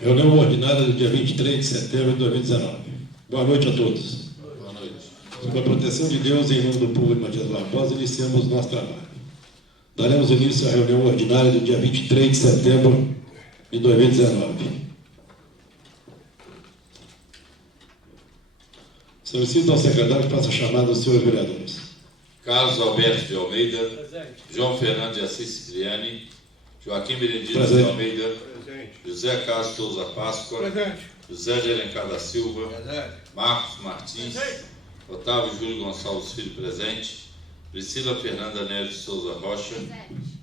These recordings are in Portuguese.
Reunião ordinária do dia 23 de setembro de 2019. Boa noite a todos. Boa noite. Sob a proteção de Deus, em nome do povo de Matias Barbosa, iniciamos nosso trabalho. Daremos início à reunião ordinária do dia 23 de setembro de 2019. Solicito ao secretário que faça a chamada dos senhores vereadores. Carlos Alberto de Almeida. Presente. João Fernando de Assis Cipriani. Joaquim Benedito de Almeida. Presente. José Carlos Souza Páscoa. Presente. José de Alencar da Silva. Presente. Marcos Martins. Presente. Otávio Júlio Gonçalves Filho. Presente. Priscila Fernanda Neves Souza Rocha. Presente.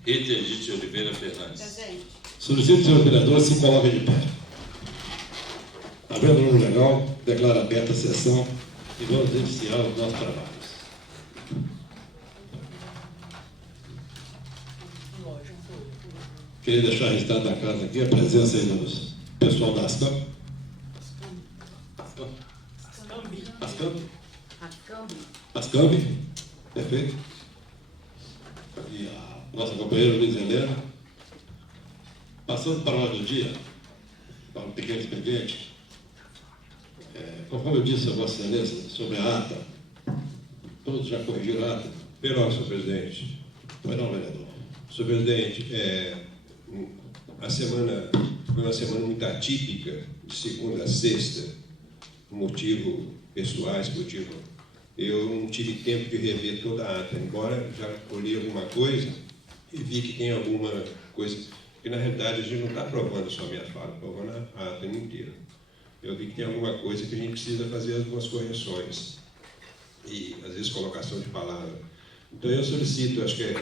Rita Edith Oliveira Fernandes. Presente. Solicito, senhor vereador, se coloquem de pé. Havendo número legal, declaro aberta a sessão e vamos iniciar os nossos trabalhos. Queria deixar registrado na casa aqui a presença aí do pessoal da ASCAM. ASCAM? Perfeito. E a nossa companheira Luiz Helena. Passando para a ordem do dia, para um pequeno expediente, conforme eu disse a Vossa Excelência sobre a ata, todos já corrigiram a ata? Perdão, senhor presidente. Pois não, vereador. Senhor presidente, a semana foi uma semana muito atípica, de segunda a sexta, por motivo pessoais, eu não tive tempo de rever toda a ata, embora já olhei alguma coisa e vi que tem alguma coisa, porque na realidade a gente não está aprovando só a minha fala, aprovando a ata inteira. Eu vi que tem alguma coisa que a gente precisa fazer algumas correções e às vezes colocação de palavra. Então eu solicito, acho que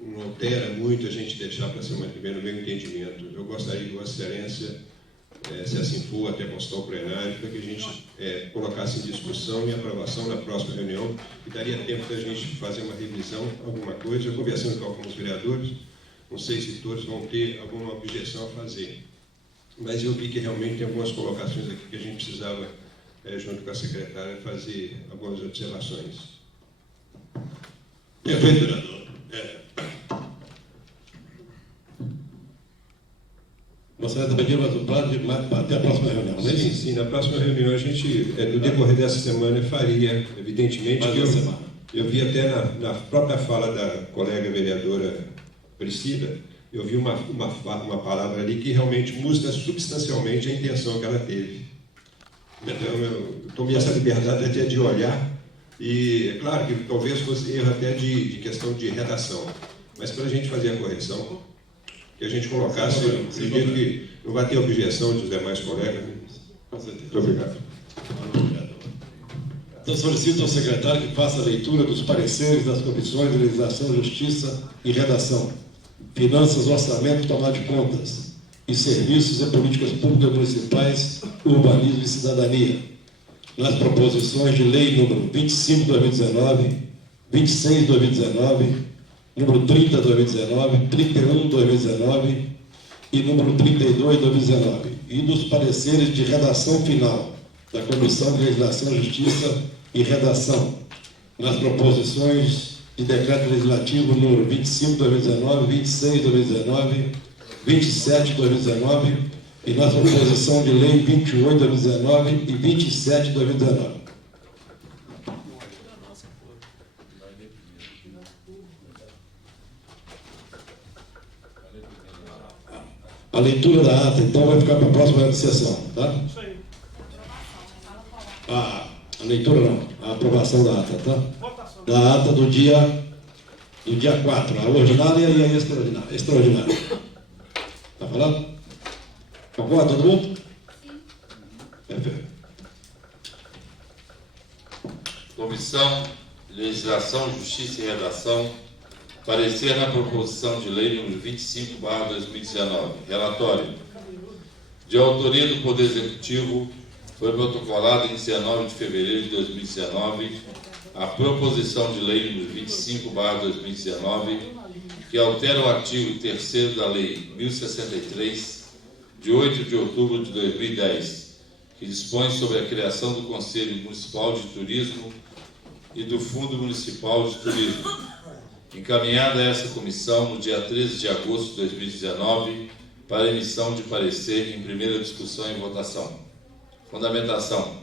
não altera muito a gente deixar para semana que vem no meu entendimento. Eu gostaria de Vossa Excelência, se assim for, até constar o plenário, para que a gente colocasse em discussão e aprovação na próxima reunião, e daria tempo da gente fazer uma revisão, alguma coisa. Eu conversando com alguns vereadores, não sei se todos vão ter alguma objeção a fazer, mas eu vi que realmente tem algumas colocações aqui que a gente precisava, junto com a secretária, fazer algumas observações. Perfeito, vereador. Você está pedindo mais um prazo até a próxima reunião, não é isso? Sim, na próxima reunião a gente, no decorrer dessa semana, faria, evidentemente, eu vi até na própria fala da colega vereadora Priscila, eu vi uma palavra ali que realmente muda substancialmente a intenção que ela teve. Então, eu tomei essa liberdade até de olhar, e é claro que talvez fosse erro até de questão de redação, mas para a gente fazer a correção, que a gente colocasse, eu acredito que não vai ter objeção dos demais colegas. Com certeza. Muito obrigado. Então solicito ao secretário que faça a leitura dos pareceres das comissões de legislação, justiça e redação, finanças, orçamento, tomada de contas e serviços e políticas públicas municipais, urbanismo e cidadania, nas proposições de lei número 25/2019, 26/2019, número 30/2019, 31/2019 e número 32/2019, e dos pareceres de redação final da Comissão de Legislação, Justiça e Redação, nas proposições de decreto legislativo número 25/2019, 26/2019, 27/2019 e na proposição de lei 28/2019 e 27/2019. A leitura da ata, então, vai ficar para a próxima sessão, tá? Isso aí. A leitura não, a aprovação da ata, tá? Votação. Da ata do dia 4, a ordinária e a extraordinária. Tá falando? Concorda todo mundo? Sim. Perfeito. Comissão de Legislação, Justiça e Redação. Parecer na proposição de lei número 25/2019. Relatório. De autoria do Poder Executivo, foi protocolado em 19 de fevereiro de 2019 a proposição de lei número 25/2019, que altera o artigo 3º da Lei 1063, de 8 de outubro de 2010, que dispõe sobre a criação do Conselho Municipal de Turismo e do Fundo Municipal de Turismo, encaminhada a essa comissão no dia 13 de agosto de 2019, para emissão de parecer em primeira discussão e votação. Fundamentação.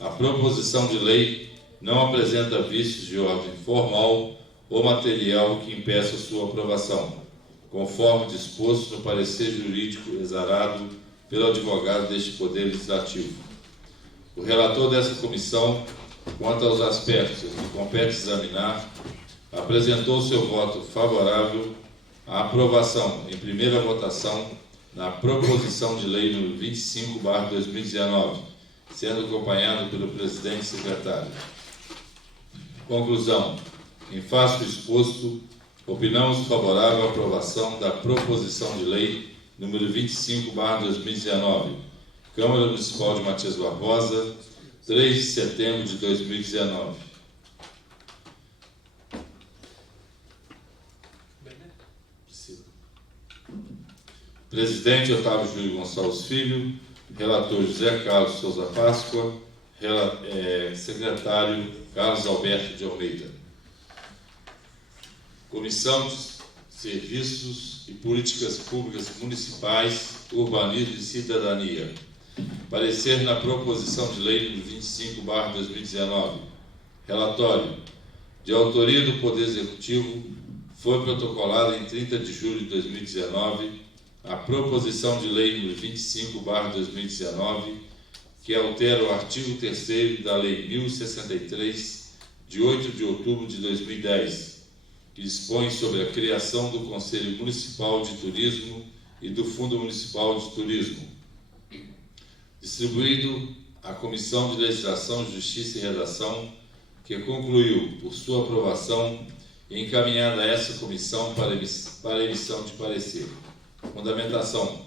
A proposição de lei não apresenta vícios de ordem formal ou material que impeça sua aprovação, conforme disposto no parecer jurídico exarado pelo advogado deste Poder Legislativo. O relator dessa comissão, quanto aos aspectos que compete examinar, apresentou seu voto favorável à aprovação em primeira votação na proposição de lei número 25/2019, sendo acompanhado pelo presidente e secretário. Conclusão. Em face do exposto, opinamos favorável à aprovação da proposição de lei número 25/2019, Câmara Municipal de Matias Barbosa, 3 de setembro de 2019. Presidente Otávio Júlio Gonçalves Filho, relator José Carlos Souza Páscoa, secretário Carlos Alberto de Almeida. Comissão de Serviços e Políticas Públicas Municipais, Urbanismo e Cidadania. Parecer na proposição de lei número 25/2019. Relatório. De autoria do Poder Executivo, foi protocolada em 30 de julho de 2019 a proposição de lei número 25/2019, que altera o artigo 3º da Lei 1063, de 8 de outubro de 2010, que dispõe sobre a criação do Conselho Municipal de Turismo e do Fundo Municipal de Turismo. Distribuído à Comissão de Legislação, Justiça e Redação, que concluiu por sua aprovação e encaminhada a essa comissão para emissão de parecer. Fundamentação.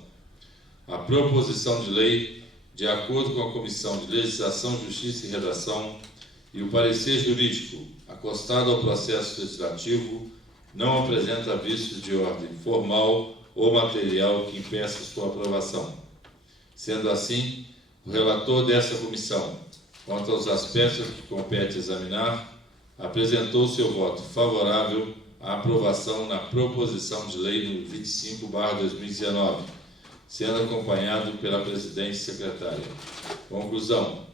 A proposição de lei, de acordo com a Comissão de Legislação, Justiça e Redação e o parecer jurídico acostado ao processo legislativo, não apresenta vícios de ordem formal ou material que impeça sua aprovação. Sendo assim, o relator dessa comissão, quanto aos aspectos que compete examinar, apresentou seu voto favorável à aprovação na proposição de lei número 25/2019, sendo acompanhado pela presidente e secretária. Conclusão.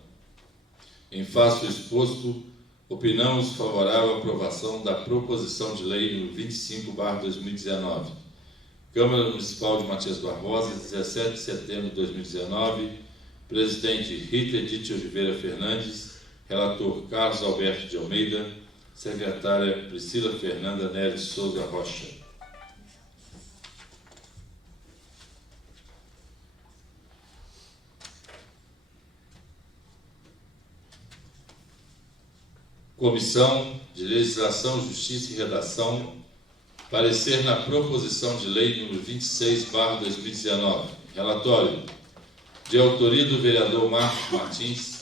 Em face do exposto, opinamos favorável à aprovação da proposição de lei número 25/2019. Câmara Municipal de Matias Barbosa, 17 de setembro de 2019. Presidente Rita Edith Oliveira Fernandes. Relator Carlos Alberto de Almeida. Secretária Priscila Fernanda Nery Souza Rocha. Comissão de Legislação, Justiça e Redação. Parecer na proposição de lei número 26/2019. Relatório. De autoria do vereador Marcos Martins,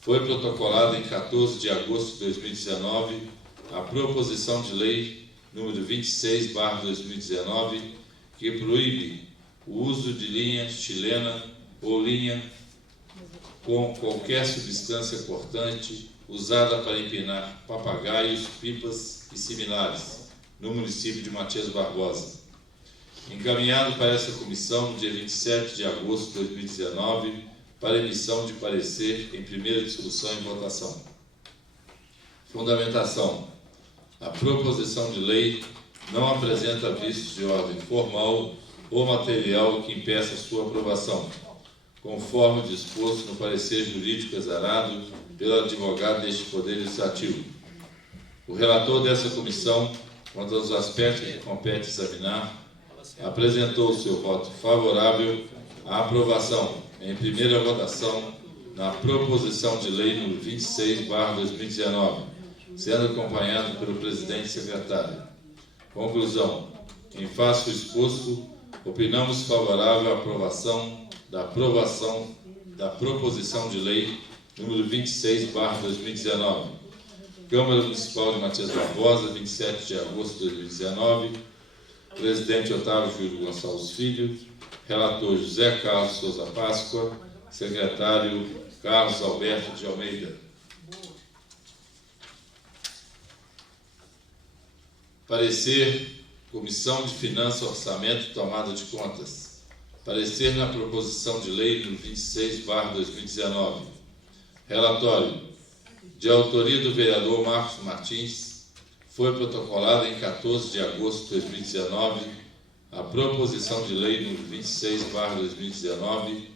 foi protocolada em 14 de agosto de 2019 a proposição de lei número 26/2019, que proíbe o uso de linha chilena ou linha com qualquer substância cortante usada para empinar papagaios, pipas e similares no município de Matias Barbosa. Encaminhado para essa comissão no dia 27 de agosto de 2019 para emissão de parecer em primeira discussão e votação. Fundamentação. A proposição de lei não apresenta vícios de ordem formal ou material que impeça sua aprovação, conforme disposto no parecer jurídico exarado pelo advogado deste Poder Legislativo. O relator dessa comissão, quanto aos aspectos que compete examinar, apresentou seu voto favorável à aprovação em primeira votação na proposição de lei número 26/2019, sendo acompanhado pelo presidente e secretário. Conclusão. Em face do exposto, opinamos favorável à aprovação da proposição de lei número 26/2019. Câmara Municipal de Matias Barbosa, 27 de agosto de 2019. Presidente Otávio Júlio Gonçalves Filho. Relator José Carlos Souza Páscoa. Secretário Carlos Alberto de Almeida. Parecer, Comissão de Finanças, Orçamento e Tomada de Contas. Parecer na proposição de lei número 26/2019. Relatório. De autoria do vereador Marcos Martins, foi protocolada em 14 de agosto de 2019 a proposição de lei número 26/2019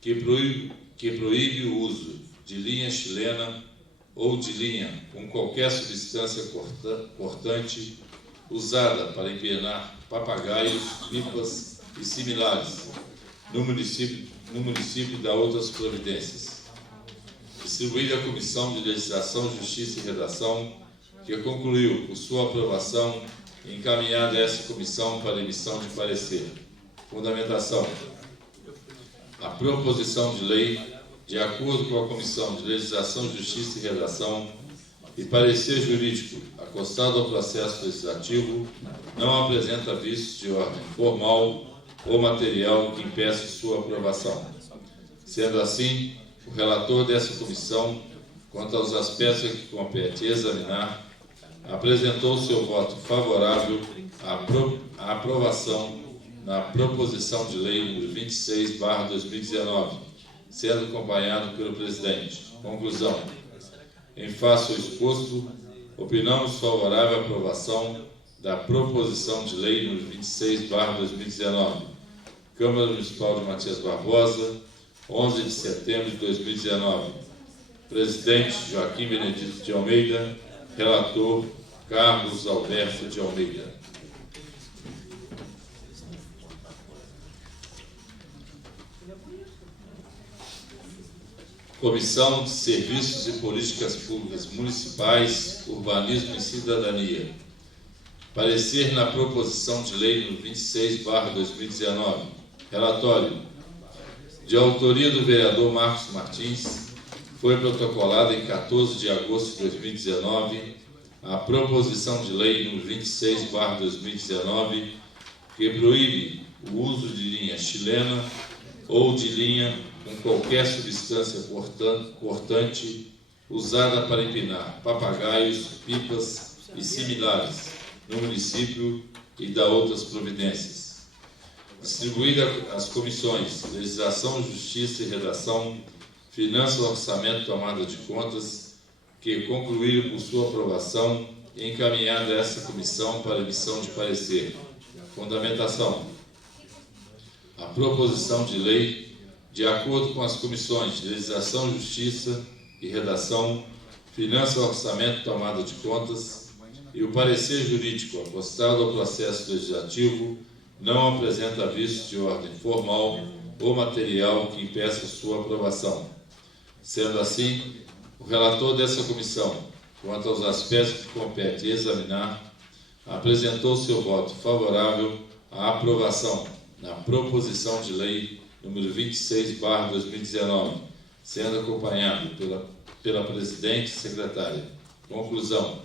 que proíbe o uso de linha chilena ou de linha com qualquer substância cortante usada para empenar papagaios, pipas e similares no município e dá outras providências. Distribuída à Comissão de Legislação, Justiça e Redação, que concluiu por sua aprovação e encaminhada a essa comissão para emissão de parecer. Fundamentação. A proposição de lei, de acordo com a Comissão de Legislação, Justiça e Redação, e parecer jurídico acostado ao processo legislativo, não apresenta vícios de ordem formal ou material que impeça sua aprovação. Sendo assim, o relator dessa comissão, quanto aos aspectos a que compete examinar, apresentou seu voto favorável à aprovação na proposição de lei número 26/2019, sendo acompanhado pelo presidente. Conclusão. Em face ao exposto, opinamos favorável à aprovação da proposição de lei número 26/2019. Câmara Municipal de Matias Barbosa, 11 de setembro de 2019. Presidente Joaquim Benedito de Almeida. Relator Carlos Alberto de Almeida. Comissão de Serviços e Políticas Públicas Municipais, Urbanismo e Cidadania. Parecer na proposição de lei número 26/2019. Relatório. De autoria do vereador Marcos Martins, foi protocolada em 14 de agosto de 2019 a proposição de lei número 26/2019 que proíbe o uso de linha chilena ou de linha com qualquer substância cortante usada para empinar papagaios, pipas e similares no município e dá outras providências. Distribuída às comissões Legislação, Justiça e Redação, Finanças, Orçamento e Tomada de Contas, que concluíram por sua aprovação e encaminhada a essa comissão para emissão de parecer. Fundamentação. A proposição de lei, de acordo com as comissões de Legislação, Justiça e Redação, Finanças, Orçamento e Tomada de Contas, e o parecer jurídico acostado ao processo legislativo, não apresenta vícios de ordem formal ou material que impeça sua aprovação. Sendo assim, o relator dessa comissão, quanto aos aspectos que compete examinar, apresentou seu voto favorável à aprovação na proposição de lei número 26/2019, sendo acompanhado pela presidente e secretária. Conclusão.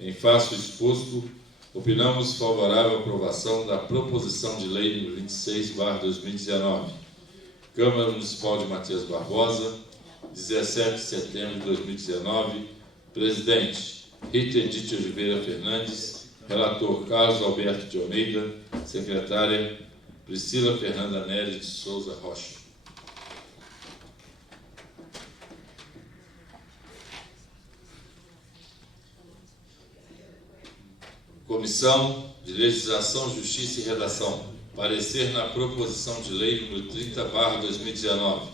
Em face ao exposto, opinamos favorável à aprovação da proposição de lei número 26/2019. Câmara Municipal de Matias Barbosa, 17 de setembro de 2019. Presidente Rita Edith Oliveira Fernandes. Relator Carlos Alberto de Almeida. Secretária Priscila Fernanda Nery de Souza Rocha. Comissão de Legislação, Justiça e Redação. Parecer na proposição de lei número 30/2019.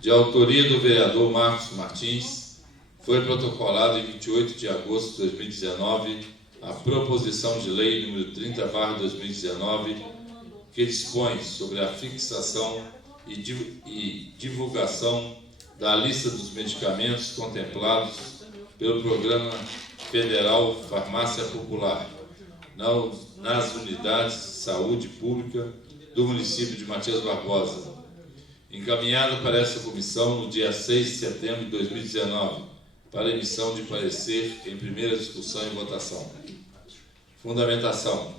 De autoria do vereador Marcos Martins, foi protocolado em 28 de agosto de 2019 a proposição de lei número 30/2019, que dispõe sobre a fixação e divulgação da lista dos medicamentos contemplados pelo Programa Federal Farmácia Popular nas unidades de saúde pública do município de Matias Barbosa, encaminhado para essa comissão no dia 6 de setembro de 2019, para emissão de parecer em primeira discussão e votação. Fundamentação.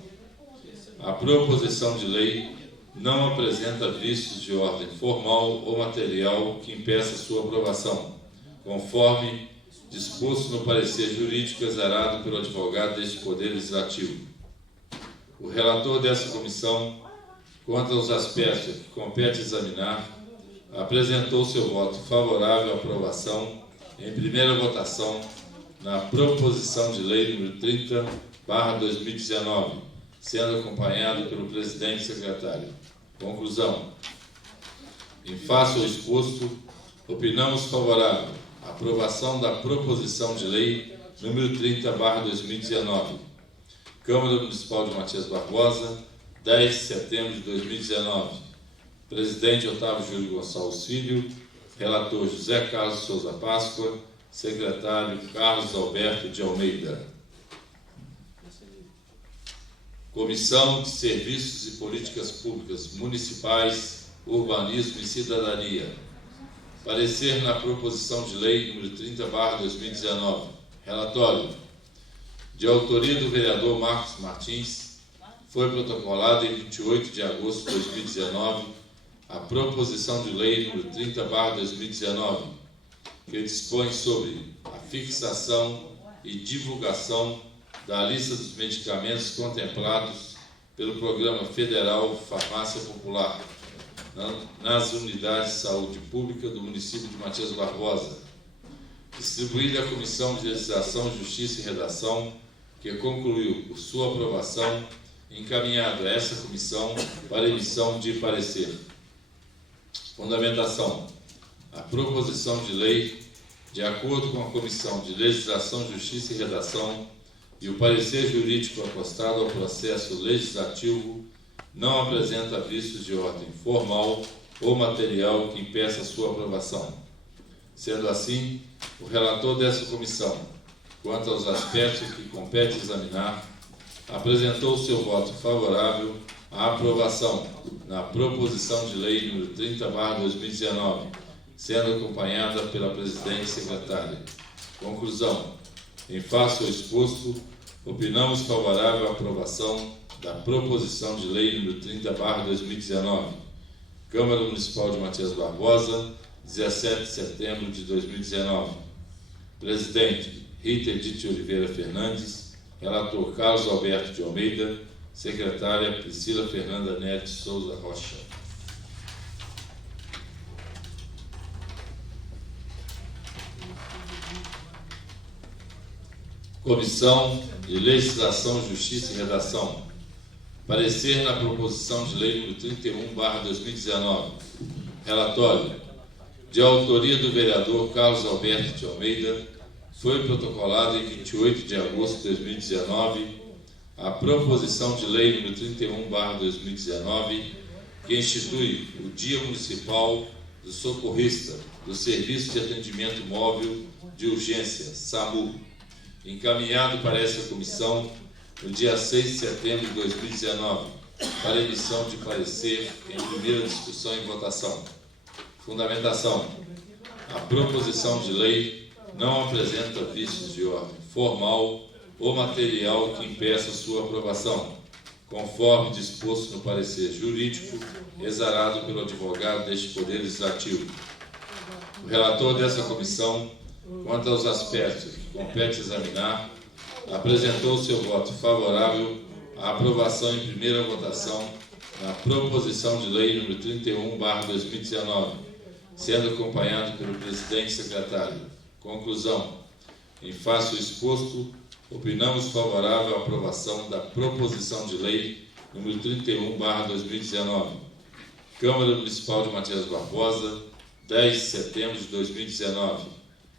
A proposição de lei não apresenta vícios de ordem formal ou material que impeça sua aprovação, conforme disposto no parecer jurídico exarado pelo advogado deste Poder Legislativo. O relator dessa comissão, Quanto aos aspectos que compete examinar, apresentou seu voto favorável à aprovação em primeira votação na proposição de lei número 30/2019, sendo acompanhado pelo presidente e secretário. Conclusão. Em face ao exposto, opinamos favorável à aprovação da proposição de lei número 30/2019. Câmara Municipal de Matias Barbosa, 10 de setembro de 2019. Presidente Otávio Júlio Gonçalves Filho, relator José Carlos Souza Páscoa, secretário Carlos Alberto de Almeida. Comissão de Serviços e Políticas Públicas Municipais, Urbanismo e Cidadania. Parecer na proposição de lei número 30/2019. Relatório. De autoria do vereador Marcos Martins, foi protocolado em 28 de agosto de 2019 a proposição de lei número 30/2019, que dispõe sobre a fixação e divulgação da lista dos medicamentos contemplados pelo Programa Federal Farmácia Popular nas unidades de saúde pública do município de Matias Barbosa, distribuída à Comissão de Legislação, Justiça e Redação, que concluiu por sua aprovação, encaminhado a essa comissão para emissão de parecer. Fundamentação. A proposição de lei, de acordo com a Comissão de Legislação, Justiça e Redação e o parecer jurídico acostado ao processo legislativo, não apresenta vícios de ordem formal ou material que impeça sua aprovação. Sendo assim, o relator dessa comissão, quanto aos aspectos que compete examinar, apresentou seu voto favorável à aprovação na proposição de lei número 30/2019, sendo acompanhada pela presidente e secretária. Conclusão. Em face ao exposto, opinamos favorável à aprovação da proposição de lei número 30/2019. Câmara Municipal de Matias Barbosa, 17 de setembro de 2019. Presidente Rita Edith Oliveira Fernandes, relator Carlos Alberto de Almeida, secretária Priscila Fernanda Neto Souza Rocha. Comissão de Legislação, Justiça e Redação. Parecer na proposição de lei número 31/2019. Relatório. De autoria do vereador Carlos Alberto de Almeida, foi protocolado em 28 de agosto de 2019 a proposição de lei número 31/2019, que institui o Dia Municipal do Socorrista do Serviço de Atendimento Móvel de Urgência, SAMU, encaminhado para essa comissão no dia 6 de setembro de 2019, para emissão de parecer em primeira discussão e votação. Fundamentação. A proposição de lei não apresenta vícios de ordem formal ou material que impeça sua aprovação, conforme disposto no parecer jurídico exarado pelo advogado deste Poder Legislativo. O relator dessa comissão, quanto aos aspectos que compete examinar, apresentou seu voto favorável à aprovação em primeira votação na proposição de lei número 31/2019, sendo acompanhado pelo presidente e secretário. Conclusão. Em face ao exposto, opinamos favorável à aprovação da proposição de lei número 31/2019. Câmara Municipal de Matias Barbosa, 10 de setembro de 2019.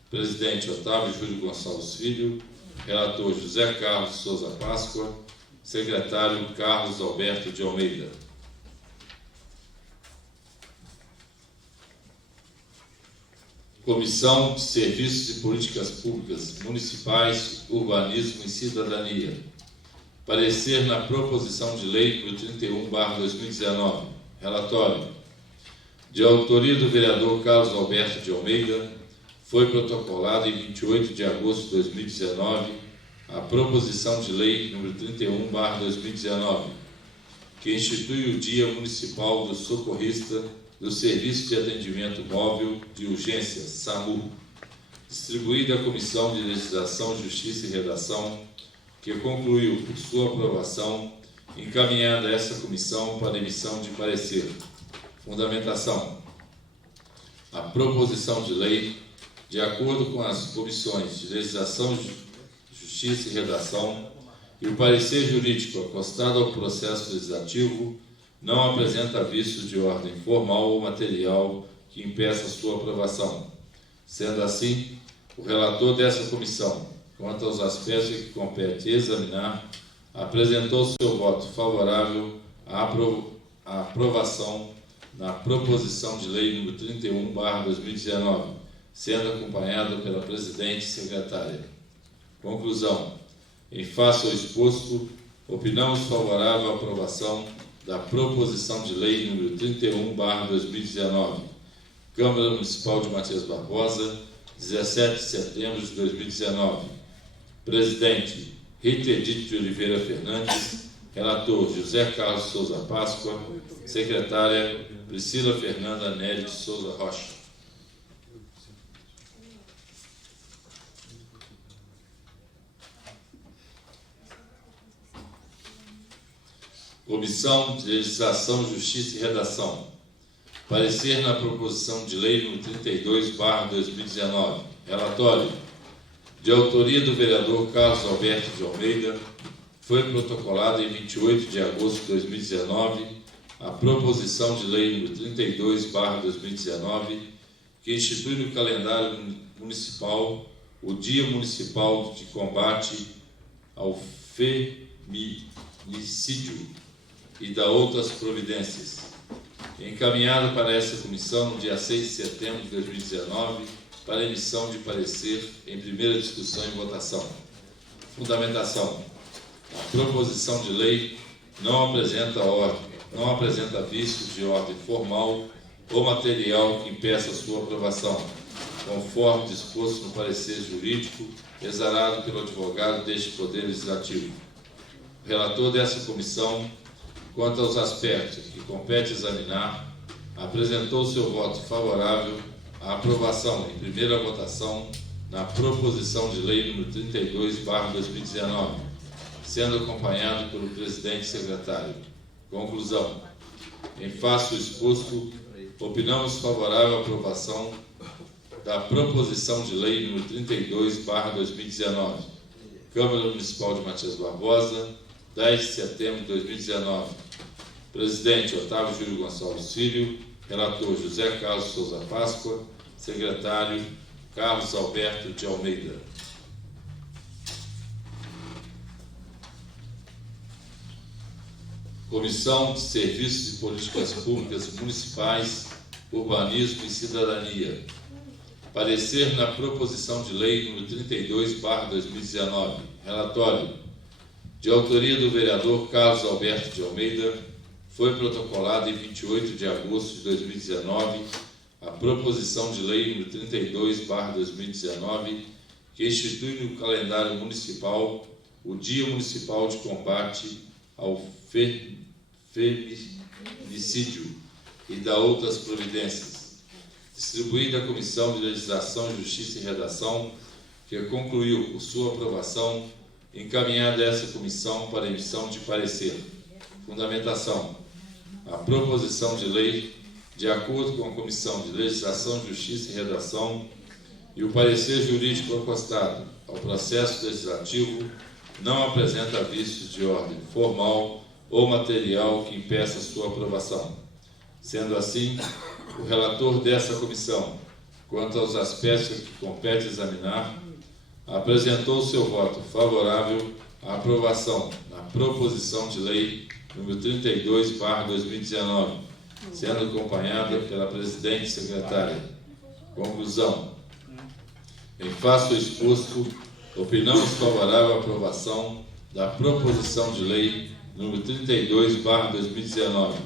Presidente Otávio Júlio Gonçalves Filho, relator José Carlos Souza Páscoa, secretário Carlos Alberto de Almeida. Comissão de Serviços e Políticas Públicas Municipais, Urbanismo e Cidadania. Parecer na proposição de lei número 31/2019. Relatório. De autoria do vereador Carlos Alberto de Almeida, foi protocolado em 28 de agosto de 2019 a proposição de lei número 31/2019, que institui o Dia Municipal do Socorrista do Serviço de Atendimento Móvel de Urgência, SAMU, distribuída à Comissão de Legislação, Justiça e Redação, que concluiu por sua aprovação, encaminhada a essa comissão para emissão de parecer. Fundamentação. A proposição de lei, de acordo com as comissões de Legislação, Justiça e Redação, e o parecer jurídico acostado ao processo legislativo, não apresenta vícios de ordem formal ou material que impeça sua aprovação. Sendo assim, o relator dessa comissão, quanto aos aspectos que compete examinar, apresentou seu voto favorável à aprovação na proposição de lei número 31/2019, sendo acompanhado pela presidente e secretária. Conclusão. Em face ao exposto, opinamos favorável à aprovação da proposição de lei número 31/2019, Câmara Municipal de Matias Barbosa, 17 de setembro de 2019. Presidente Rita Edith de Oliveira Fernandes, relator José Carlos Souza Páscoa, secretária Priscila Fernanda Nery de Souza Rocha. Comissão de Legislação, Justiça e Redação. Parecer na proposição de lei número 32/2019. Relatório. De autoria do vereador Carlos Alberto de Almeida, foi protocolada em 28 de agosto de 2019 a proposição de lei número 32/2019, que institui no calendário municipal o Dia Municipal de Combate ao Feminicídio e da outras providências, encaminhado para essa comissão no dia 6 de setembro de 2019, para emissão de parecer em primeira discussão e votação. Fundamentação. A proposição de lei não apresenta vícios de ordem formal ou material que impeça sua aprovação, conforme disposto no parecer jurídico exarado pelo advogado deste Poder Legislativo. O relator dessa comissão, quanto aos aspectos que compete examinar, apresentou seu voto favorável à aprovação em primeira votação na proposição de lei número 32/2019, sendo acompanhado pelo presidente e secretário. Conclusão. Em face do exposto, opinamos favorável à aprovação da proposição de lei número 32/2019, Câmara Municipal de Matias Barbosa, 10 de setembro de 2019. Presidente Otávio Júlio Gonçalves Filho, relator José Carlos Souza Páscoa, secretário Carlos Alberto de Almeida. Comissão de Serviços e Políticas Públicas Municipais, Urbanismo e Cidadania. Parecer na proposição de lei número 32/2019. Relatório. De autoria do vereador Carlos Alberto de Almeida, foi protocolado em 28 de agosto de 2019 a proposição de lei número 32/2019, que institui no calendário municipal o Dia Municipal de Combate ao Feminicídio e da outras providências, distribuída à Comissão de Legislação, Justiça e Redação, que concluiu por sua aprovação, encaminhada a essa comissão para emissão de parecer. Fundamentação. A proposição de lei, de acordo com a Comissão de Legislação, Justiça e Redação, e o parecer jurídico acostado ao processo legislativo, não apresenta vícios de ordem formal ou material que impeça sua aprovação. Sendo assim, o relator dessa comissão, quanto aos aspectos que compete examinar, apresentou seu voto favorável à aprovação na proposição de lei número 32/2019, sendo acompanhada pela presidente e secretária. Conclusão. Em face do exposto, opinamos favorável à aprovação da proposição de lei número 32/2019.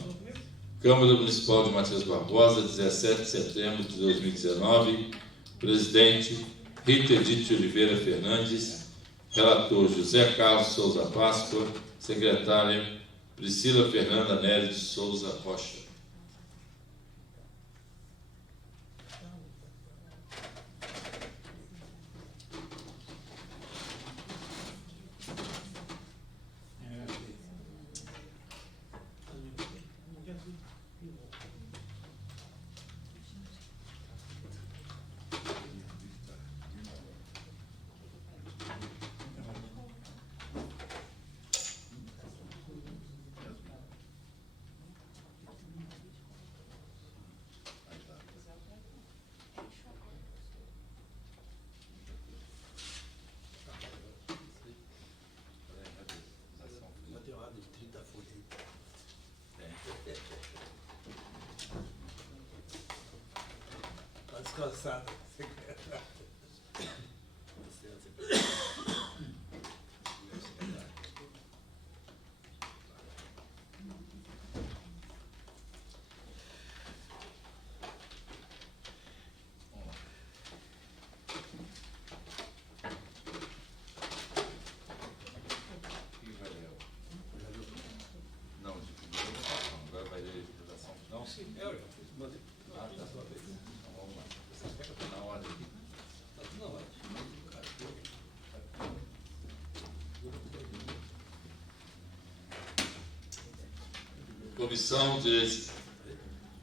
Câmara Municipal de Matias Barbosa, 17 de setembro de 2019. Presidente Rita Edith de Oliveira Fernandes. Relator José Carlos Souza Páscoa. Secretária Priscila Fernanda Nery de Souza Rocha. destroçada, secretário. Não, de primeira votação. Agora vai ler a redação final? Sim, eu mandei. Ah, tá. Então vamos lá. Na ordem aqui. Não, mas.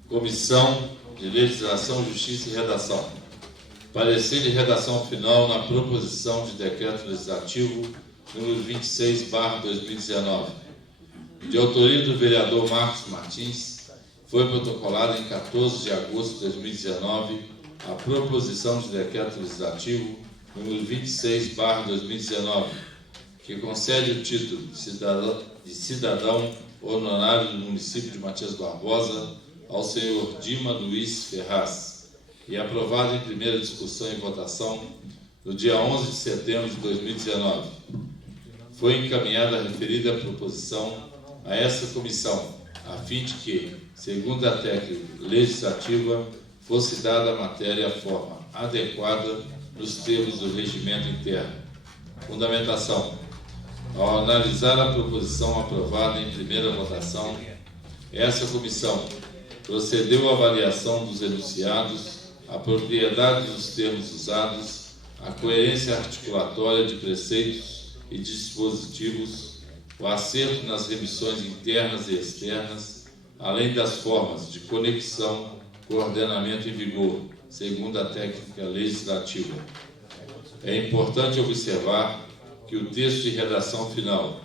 Comissão de Legislação, Justiça e Redação. Parecer de redação final na proposição de decreto legislativo número 26/2019. De autoria do vereador Marcos Martins, foi protocolada em 14 de agosto de 2019 a proposição de decreto legislativo número 26/2019, que concede o título de cidadão honorário do município de Matias Barbosa ao senhor Dima Luiz Ferraz, e aprovado em primeira discussão e votação no dia 11 de setembro de 2019. Foi encaminhada a referida proposição a essa comissão, a fim de que, segundo a técnica legislativa, fosse dada a matéria a forma adequada nos termos do regimento interno. Fundamentação. Ao analisar a proposição aprovada em primeira votação, essa comissão procedeu à avaliação dos enunciados, a propriedade dos termos usados, a coerência articulatória de preceitos e dispositivos, o acerto nas remissões internas e externas, além das formas de conexão, coordenamento em vigor, segundo a técnica legislativa. É importante observar que o texto de redação final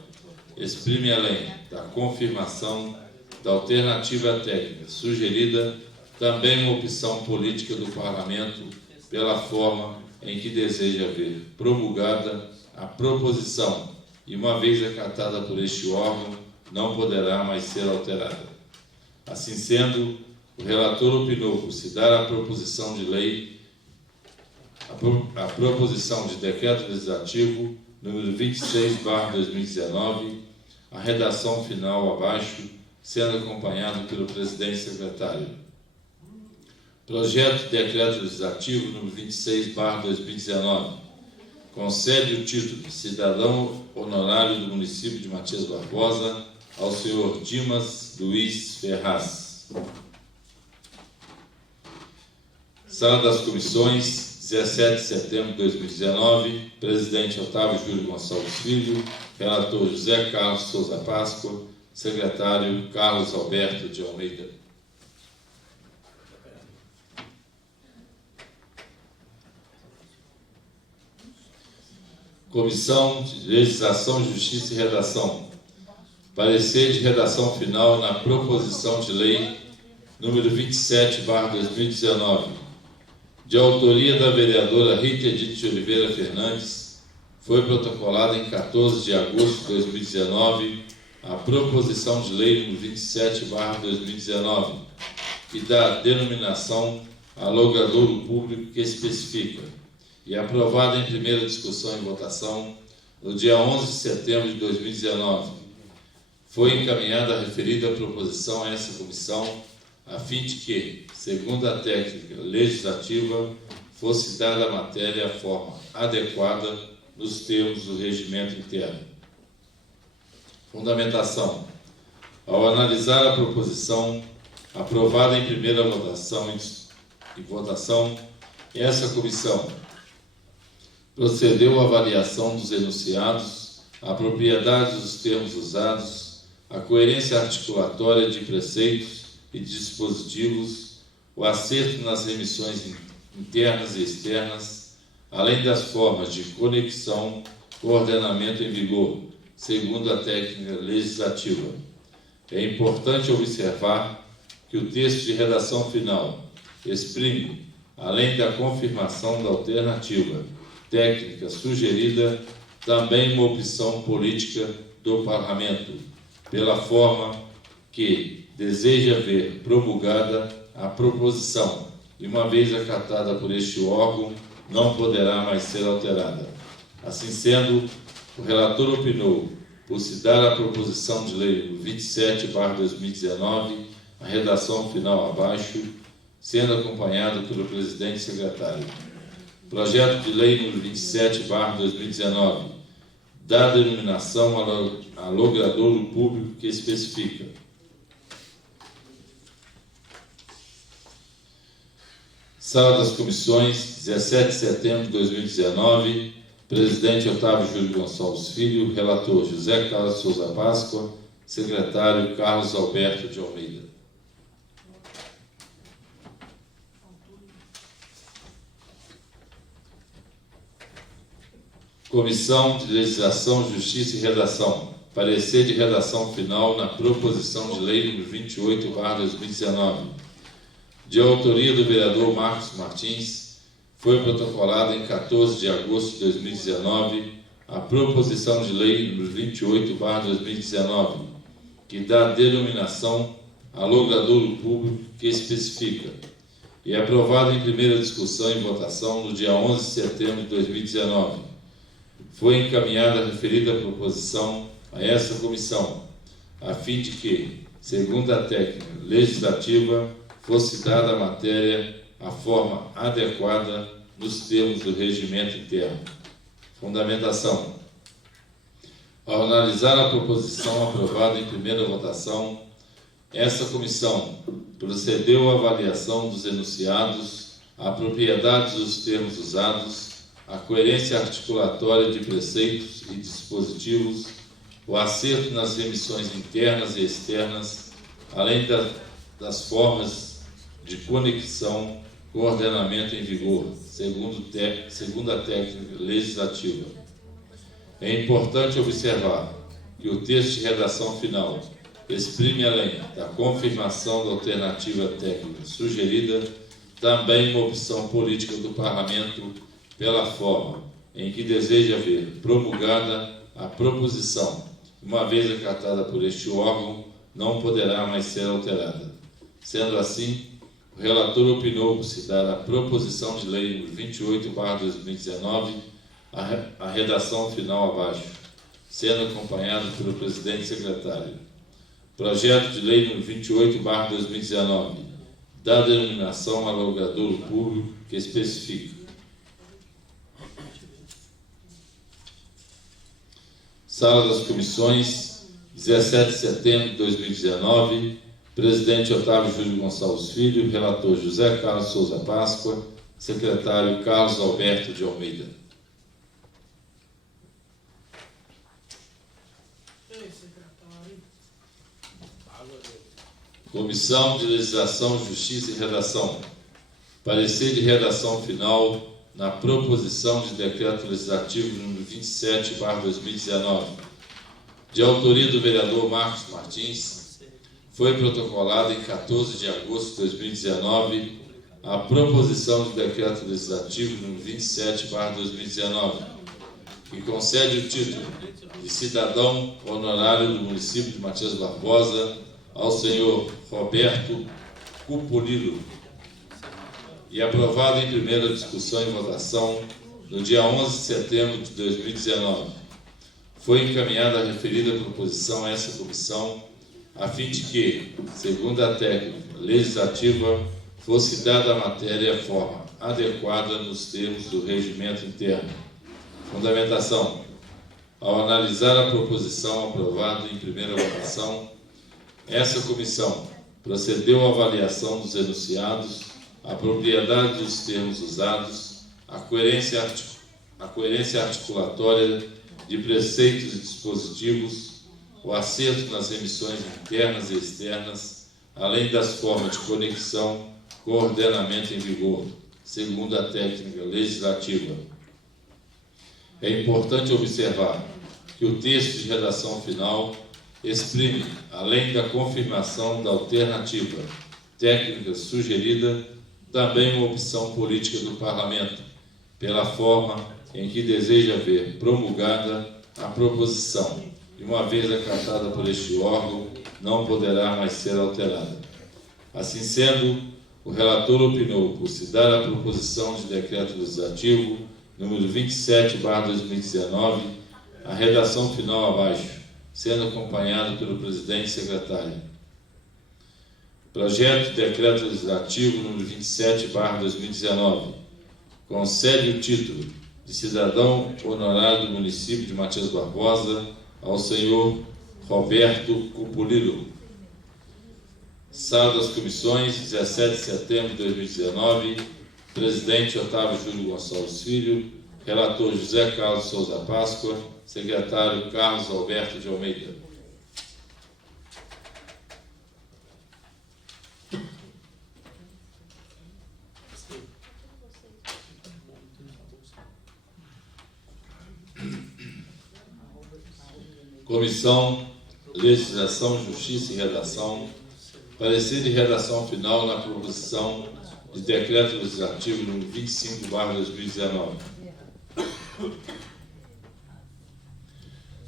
exprime, além da confirmação da alternativa técnica sugerida, também uma opção política do Parlamento pela forma em que deseja ver promulgada a proposição e, uma vez acatada por este órgão, não poderá mais ser alterada. Assim sendo, o relator opinou por se dar à proposição de lei, a proposição de decreto legislativo número 26/2019, a redação final abaixo, sendo acompanhado pelo presidente secretário. Projeto de decreto legislativo número 26/2019 concede o título de cidadão honorário do município de Matias Barbosa ao senhor Dimas Luiz Ferraz. Sala das Comissões, 17 de setembro de 2019, presidente Otávio Júlio Gonçalves Filho, relator José Carlos Souza Páscoa, secretário Carlos Alberto de Almeida. Comissão de Legislação, Justiça e Redação. Parecer de redação final na proposição de lei número 27/2019, de autoria da vereadora Rita Edith de Oliveira Fernandes, foi protocolada em 14 de agosto de 2019 a proposição de lei número 27/2019, que dá a denominação a logradouro público que especifica, e aprovada em primeira discussão e votação no dia 11 de setembro de 2019. Foi encaminhada a referida proposição a essa comissão, a fim de que, segundo a técnica legislativa, fosse dada a matéria a forma adequada nos termos do regimento interno. Fundamentação. Ao analisar a proposição aprovada em primeira votação essa comissão procedeu à avaliação dos enunciados, a propriedade dos termos usados, a coerência articulatória de preceitos e dispositivos, o acerto nas remissões internas e externas, além das formas de conexão, coordenamento em vigor, segundo a técnica legislativa. É importante observar que o texto de redação final exprime, além da confirmação da alternativa técnica sugerida, também uma opção política do Parlamento, pela forma que deseja ver promulgada a proposição e uma vez acatada por este órgão, não poderá mais ser alterada. Assim sendo, o relator opinou por se dar à proposição de lei 27/2019 a redação final abaixo, sendo acompanhado pelo presidente e secretário. Projeto de lei número 27/2019 dá denominação ao logradouro público que especifica: Sala das Comissões, 17 de setembro de 2019, presidente Otávio Júlio Gonçalves Filho, relator José Carlos Souza Páscoa, secretário Carlos Alberto de Almeida. Comissão de Legislação, Justiça e Redação. Parecer de redação final na proposição de lei número 28/2019. De autoria do vereador Marcos Martins, foi protocolada em 14 de agosto de 2019 a proposição de lei número 28/2019, que dá denominação a logradouro público que especifica, e é aprovada em primeira discussão e votação no dia 11 de setembro de 2019. Foi encaminhada a referida proposição a essa comissão, a fim de que, segundo a técnica legislativa, fosse dada à matéria a forma adequada nos termos do regimento interno. Fundamentação. Ao analisar a proposição aprovada em primeira votação, essa comissão procedeu à avaliação dos enunciados, a propriedade dos termos usados, a coerência articulatória de preceitos e dispositivos, o acerto nas remissões internas e externas, além das formas de conexão com o ordenamento em vigor, segundo a técnica legislativa. É importante observar que o texto de redação final exprime, além da confirmação da alternativa técnica sugerida, também uma opção política do Parlamento pela forma em que deseja ver promulgada a proposição, uma vez acatada por este órgão, não poderá mais ser alterada. Sendo assim, o relator opinou por se dar à proposição de lei número 28/2019 a redação final abaixo, sendo acompanhado pelo presidente e secretário. Projeto de lei número 28/2019 dá denominação ao logradouro público que especifica: Sala das Comissões, 17 de setembro de 2019, presidente Otávio Júlio Gonçalves Filho, relator José Carlos Souza Páscoa, secretário Carlos Alberto de Almeida. Comissão de Legislação, Justiça e Redação. Parecer de redação final na proposição de decreto legislativo número 27/2019. De autoria do vereador Marcos Martins, foi protocolada em 14 de agosto de 2019 a proposição de decreto legislativo número 27/2019, que concede o título de cidadão honorário do município de Matias Barbosa ao senhor Roberto Cupolilo, e aprovado em primeira discussão e votação no dia 11 de setembro de 2019. Foi encaminhada a referida proposição a essa comissão, a fim de que, segundo a técnica legislativa, fosse dada à matéria a forma adequada nos termos do regimento interno. Fundamentação. Ao analisar a proposição aprovada em primeira votação, essa comissão procedeu à avaliação dos enunciados, a propriedade dos termos usados, a coerência articulatória de preceitos e dispositivos, o acerto nas remissões internas e externas, além das formas de conexão com o ordenamento em vigor, segundo a técnica legislativa. É importante observar que o texto de redação final exprime, além da confirmação da alternativa técnica sugerida, também uma opção política do Parlamento, pela forma em que deseja ver promulgada a proposição, e uma vez acatada por este órgão, não poderá mais ser alterada. Assim sendo, O relator opinou por se dar a proposição de decreto legislativo número 27/2019, a redação final abaixo, sendo acompanhado pelo presidente e secretário. Projeto de decreto legislativo número 27/2019 concede o título de cidadão honorário do município de Matias Barbosa ao senhor Roberto Cupulilo. Sala das Comissões, 17 de setembro de 2019, presidente Otávio Júlio Gonçalves Filho, relator José Carlos Souza Páscoa, secretário Carlos Alberto de Almeida. Comissão Legislação, Justiça e Redação. Parecer de redação final na proposição de decreto legislativo número 25/2019.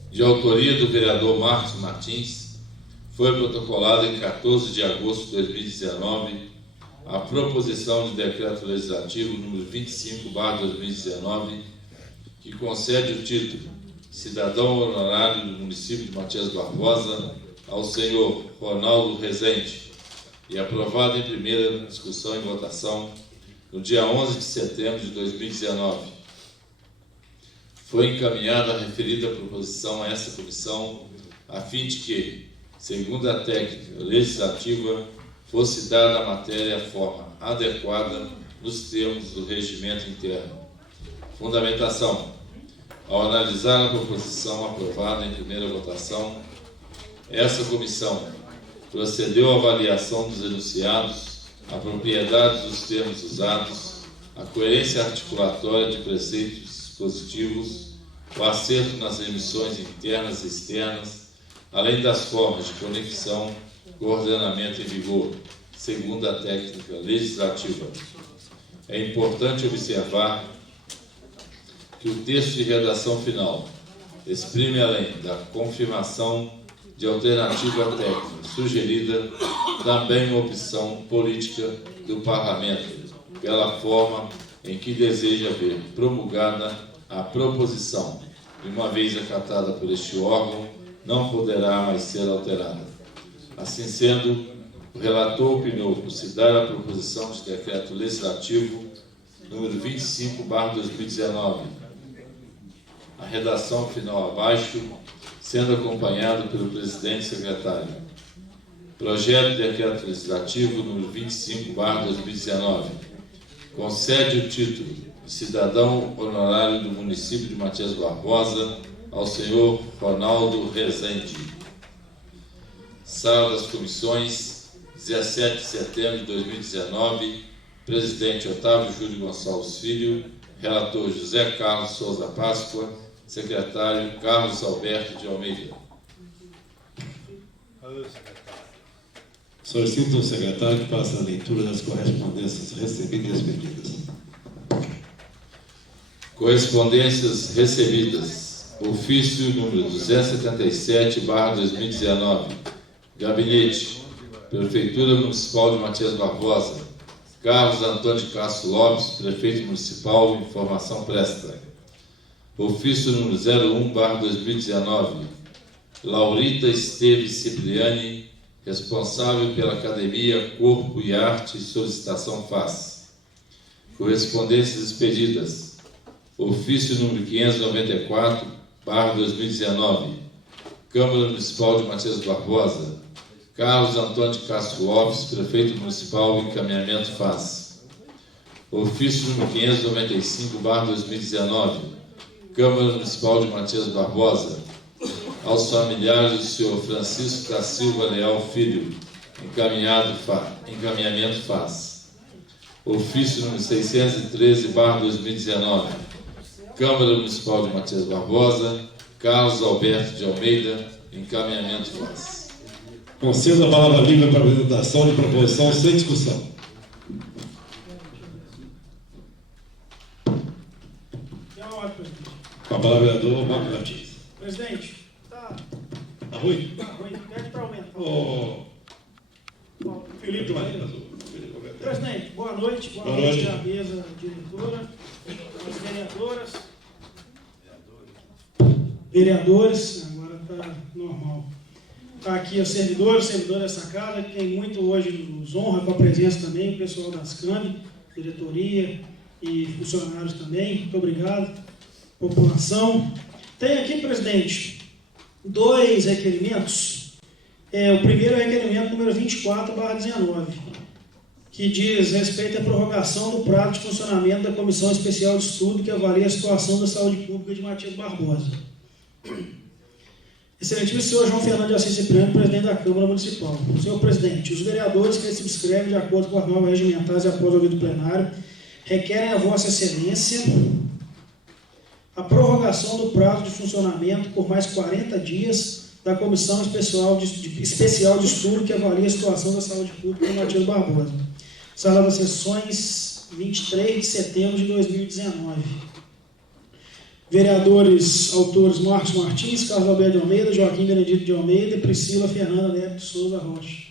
De autoria do vereador Marcos Martins, foi protocolada em 14 de agosto de 2019 a proposição de decreto legislativo número 25/2019, que concede o título cidadão honorário do município de Matias Barbosa ao senhor Ronaldo Rezende, e aprovado em primeira discussão e votação no dia 11 de setembro de 2019. Foi encaminhada a referida proposição a esta comissão a fim de que, segundo a técnica legislativa, fosse dada à matéria a forma adequada nos termos do regimento interno. Fundamentação. Ao analisar a proposição aprovada em primeira votação, essa comissão procedeu à avaliação dos enunciados, a propriedade dos termos usados, a coerência articulatória de preceitos dispositivos, o acerto nas emissões internas e externas, além das formas de conexão com o ordenamento em vigor, segundo a técnica legislativa. É importante observar que o texto de redação final exprime, além da confirmação de alternativa técnica sugerida, também uma opção política do Parlamento, pela forma em que deseja ver promulgada a proposição, e uma vez acatada por este órgão, não poderá mais ser alterada. Assim sendo, o relator opinou por se dar a proposição de decreto legislativo número 25/2019, a redação final abaixo, sendo acompanhado pelo presidente e secretário. Projeto de decreto legislativo número 25/2019 concede o título de cidadão honorário do município de Matias Barbosa ao senhor Ronaldo Rezende. Sala das Comissões, 17 de setembro de 2019, presidente Otávio Júlio Gonçalves Filho, relator José Carlos Souza Páscoa, secretário Carlos Alberto de Almeida. Solicito ao secretário que faça a leitura das correspondências recebidas e expedidas. Correspondências recebidas. Ofício número 277/2019. Gabinete, Prefeitura Municipal de Matias Barbosa. Carlos Antônio de Castro Lopes, Prefeito Municipal, informação presta. Ofício número 01/2019. Laurita Esteves Cipriani, responsável pela Academia Corpo e Arte, solicitação faz. Correspondências expedidas. Ofício número 594/2019. Câmara Municipal de Matias Barbosa. Carlos Antônio de Castro Lopes, Prefeito Municipal, encaminhamento faz. Ofício número 595/2019. Câmara Municipal de Matias Barbosa. Aos familiares do senhor Francisco da Silva Leal Filho, encaminhamento faz. Ofício número 613/2019. Câmara Municipal de Matias Barbosa. Carlos Alberto de Almeida, encaminhamento faz. Concedo a palavra livre para a apresentação de proposição sem discussão. Com a palavra, vereador Marcos Martins. Presidente, tá ruim? ruim. Pede para aumentar. Ô, Felipe, Martins. presidente, noite Boa noite. à mesa diretora, às vereadoras, vereadores, agora está normal. Está aqui os servidores dessa casa, que tem muito hoje nos honra com a presença também, o pessoal das CAMI, diretoria e funcionários também. Muito obrigado, população. Tem aqui, presidente, 2 requerimentos. O primeiro é o requerimento número 24/19, que diz respeito à prorrogação do prazo de funcionamento da Comissão Especial de Estudo que avalia a situação da saúde pública de Matias Barbosa. Excelentíssimo senhor João Fernando de Assis Cipriano, presidente da Câmara Municipal. Senhor presidente, os vereadores que se subscrevem de acordo com as normas regimentais e após o ouvido plenário requerem a Vossa Excelência a prorrogação do prazo de funcionamento por mais 40 dias da Comissão Especial de Estudo que avalia a situação da saúde pública de Matias Barbosa. Sala das Sessões, 23 de setembro de 2019. Vereadores, autores Marcos Martins, Carlos Alberto de Almeida, Joaquim Benedito de Almeida e Priscila Fernanda Neto de Souza Rocha.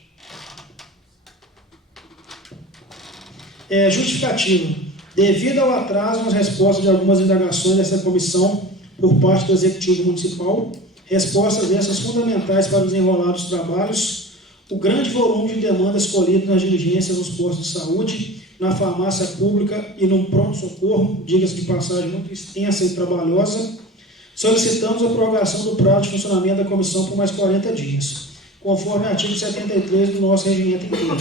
Justificativa. Devido ao atraso nas respostas de algumas indagações dessa comissão por parte do Executivo Municipal, respostas essas fundamentais para o desenrolar dos trabalhos, o grande volume de demandas colhidas nas diligências nos postos de saúde, na farmácia pública e no pronto-socorro, diga-se de passagem muito extensa e trabalhosa, solicitamos a prorrogação do prazo de funcionamento da comissão por mais 40 dias, conforme o artigo 73 do nosso regimento interno,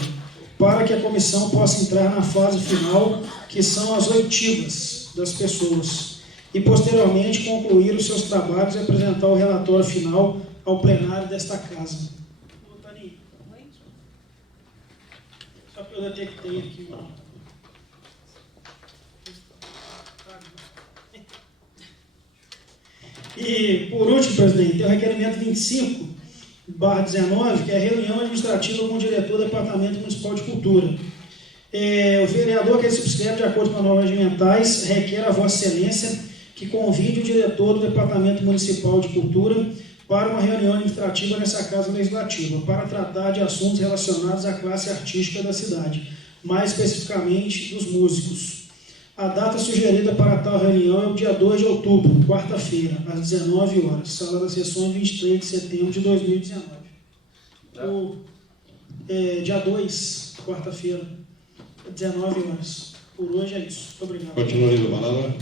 para que a comissão possa entrar na fase final, que são as oitivas das pessoas, e posteriormente concluir os seus trabalhos e apresentar o relatório final ao plenário desta casa. Ô, Tani, só que eu detectei aqui uma... E, por último, presidente, tem o requerimento 25/19, que é a reunião administrativa com o diretor do Departamento Municipal de Cultura. O vereador que se subscreve de acordo com as normas regimentais requer a Vossa Excelência que convide o diretor do Departamento Municipal de Cultura para uma reunião administrativa nessa Casa Legislativa, para tratar de assuntos relacionados à classe artística da cidade, mais especificamente dos músicos. A data sugerida para tal reunião é o dia 2 de outubro, quarta-feira, às 19 horas, sala das sessões, 23 de setembro de 2019. Dia 2, quarta-feira, 19 horas. Por hoje é isso. Muito obrigado. Continua aí a palavra.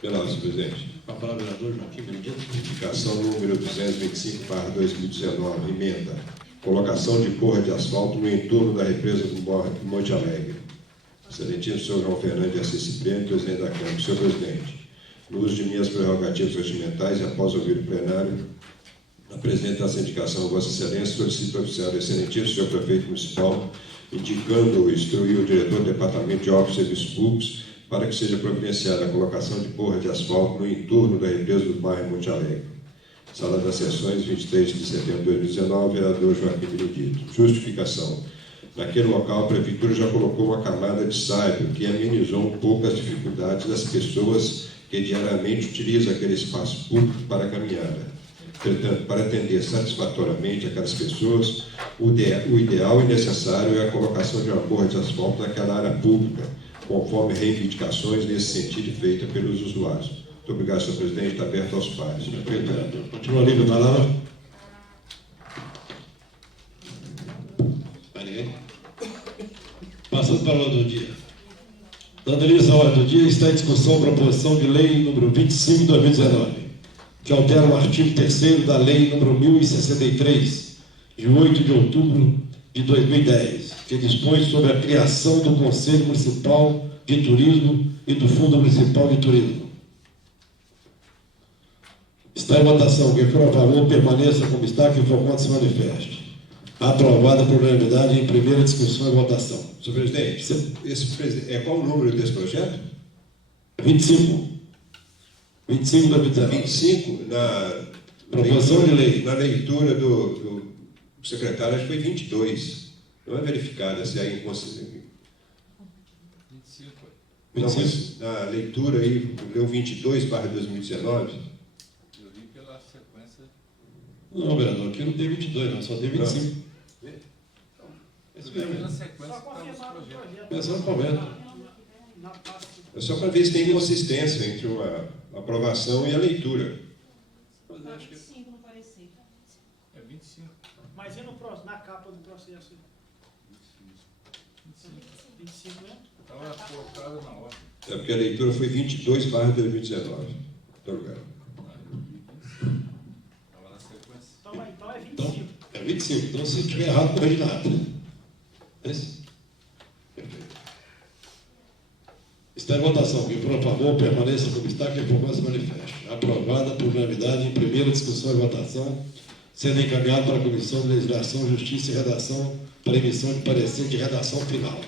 Pela senhor presidente. Com a palavra, vereador Joaquim Benedito. Indicação número 225/2019, emenda. Colocação de porra de asfalto no entorno da represa do Monte Alegre. Excelentíssimo senhor João Fernando de Assis Cipriano, presidente da Câmara. Senhor presidente, no uso de minhas prerrogativas regimentais e após ouvir o plenário, apresento essa indicação a Vossa Excelência, solicito oficial do excelentíssimo senhor prefeito municipal, indicando instruir o diretor do Departamento de Obras e Serviços Públicos para que seja providenciada a colocação de porra de asfalto no entorno da represa do bairro Monte Alegre. Sala das Sessões, 23 de setembro de 2019, vereador Joaquim Benedito. Justificação. Naquele local, a Prefeitura já colocou uma camada de saibro que amenizou um pouco as dificuldades das pessoas que diariamente utilizam aquele espaço público para a caminhada. Portanto, para atender satisfatoriamente aquelas pessoas, o ideal e necessário é a colocação de uma porra de asfalto naquela área pública, conforme reivindicações nesse sentido feitas pelos usuários. Muito obrigado, senhor presidente. Está aberto aos pares. Continua ali a palavra. Passando para a ordem do dia. Dando início à ordem do dia, está em discussão a proposição de lei número 25/2019, que altera o artigo 3º da lei número 1063, de 8 de outubro de 2010, que dispõe sobre a criação do Conselho Municipal de Turismo e do Fundo Municipal de Turismo. Está em votação. Quem for a favor, permaneça como está. Quem for contra, se manifeste. Aprovada por unanimidade em primeira discussão e votação. Senhor presidente, qual o número desse projeto? 25. 25/2019. 25, na Proposição de lei. Na leitura do secretário, acho que foi 22. Não é verificada se é inconsiderado. 25. Não, mas na leitura aí, leu 22/2019. Eu li pela sequência. Não, vereador, aqui não tem 22, não, só tem 25. Esse Na sequência, Só está os confirmar o projetos. projeto. Pensando no projeto. Na pasta. É só para ver se tem consistência entre a aprovação e a leitura. Mas eu acho que 25 no parecer. é 25. Mas e no próximo, na capa do processo? 25, né? Estava colocado na ordem. É porque a leitura foi 22/2019. Então, lugar. Estava na sequência. Então é Então, 25. é 25. Então, se tiver errado, corrige na ata. É isso? Perfeito. Está em votação. Quem for a favor, permaneça como está. Quem for contra, se manifeste. Aprovada por unanimidade em primeira discussão e votação, sendo encaminhado para a Comissão de Legislação, Justiça e Redação para emissão de parecer de redação final.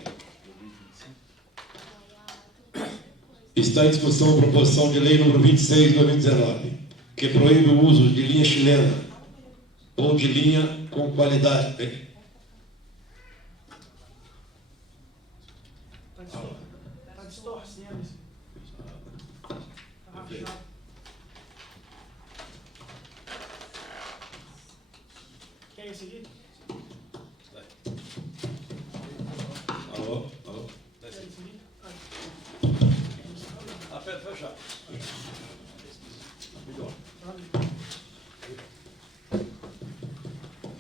Está em discussão a proposição de lei número 26 de 2019, que proíbe o uso de linha chilena ou de linha com qualidade. Está distorcendo isso. Tá rachado. Quer esse aqui? Alô? Alô? Quer esse aqui? Aperta, fecha.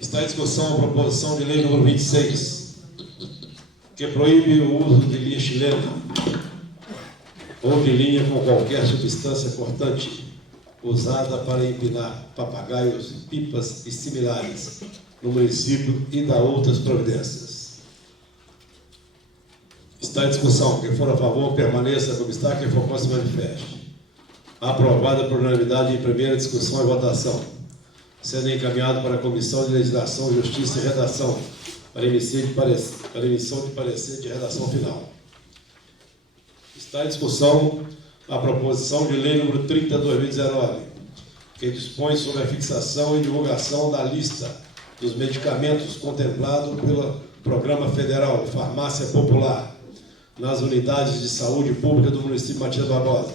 Está em discussão a proposição de lei número 26, que proíbe o uso de linha chilena ou de linha com qualquer substância cortante usada para empinar papagaios, pipas e similares no município e da outras providências. Está em discussão. Quem for a favor, permaneça como está. Quem for contra, se manifeste. Aprovada por unanimidade em primeira discussão e votação, sendo encaminhado para a Comissão de Legislação, Justiça e Redação para emissão de parecer de redação final. Está em discussão a proposição de lei número 30 de 2019, que dispõe sobre a fixação e divulgação da lista dos medicamentos contemplado pelo Programa Federal de Farmácia Popular nas unidades de saúde pública do município de Matias Barbosa.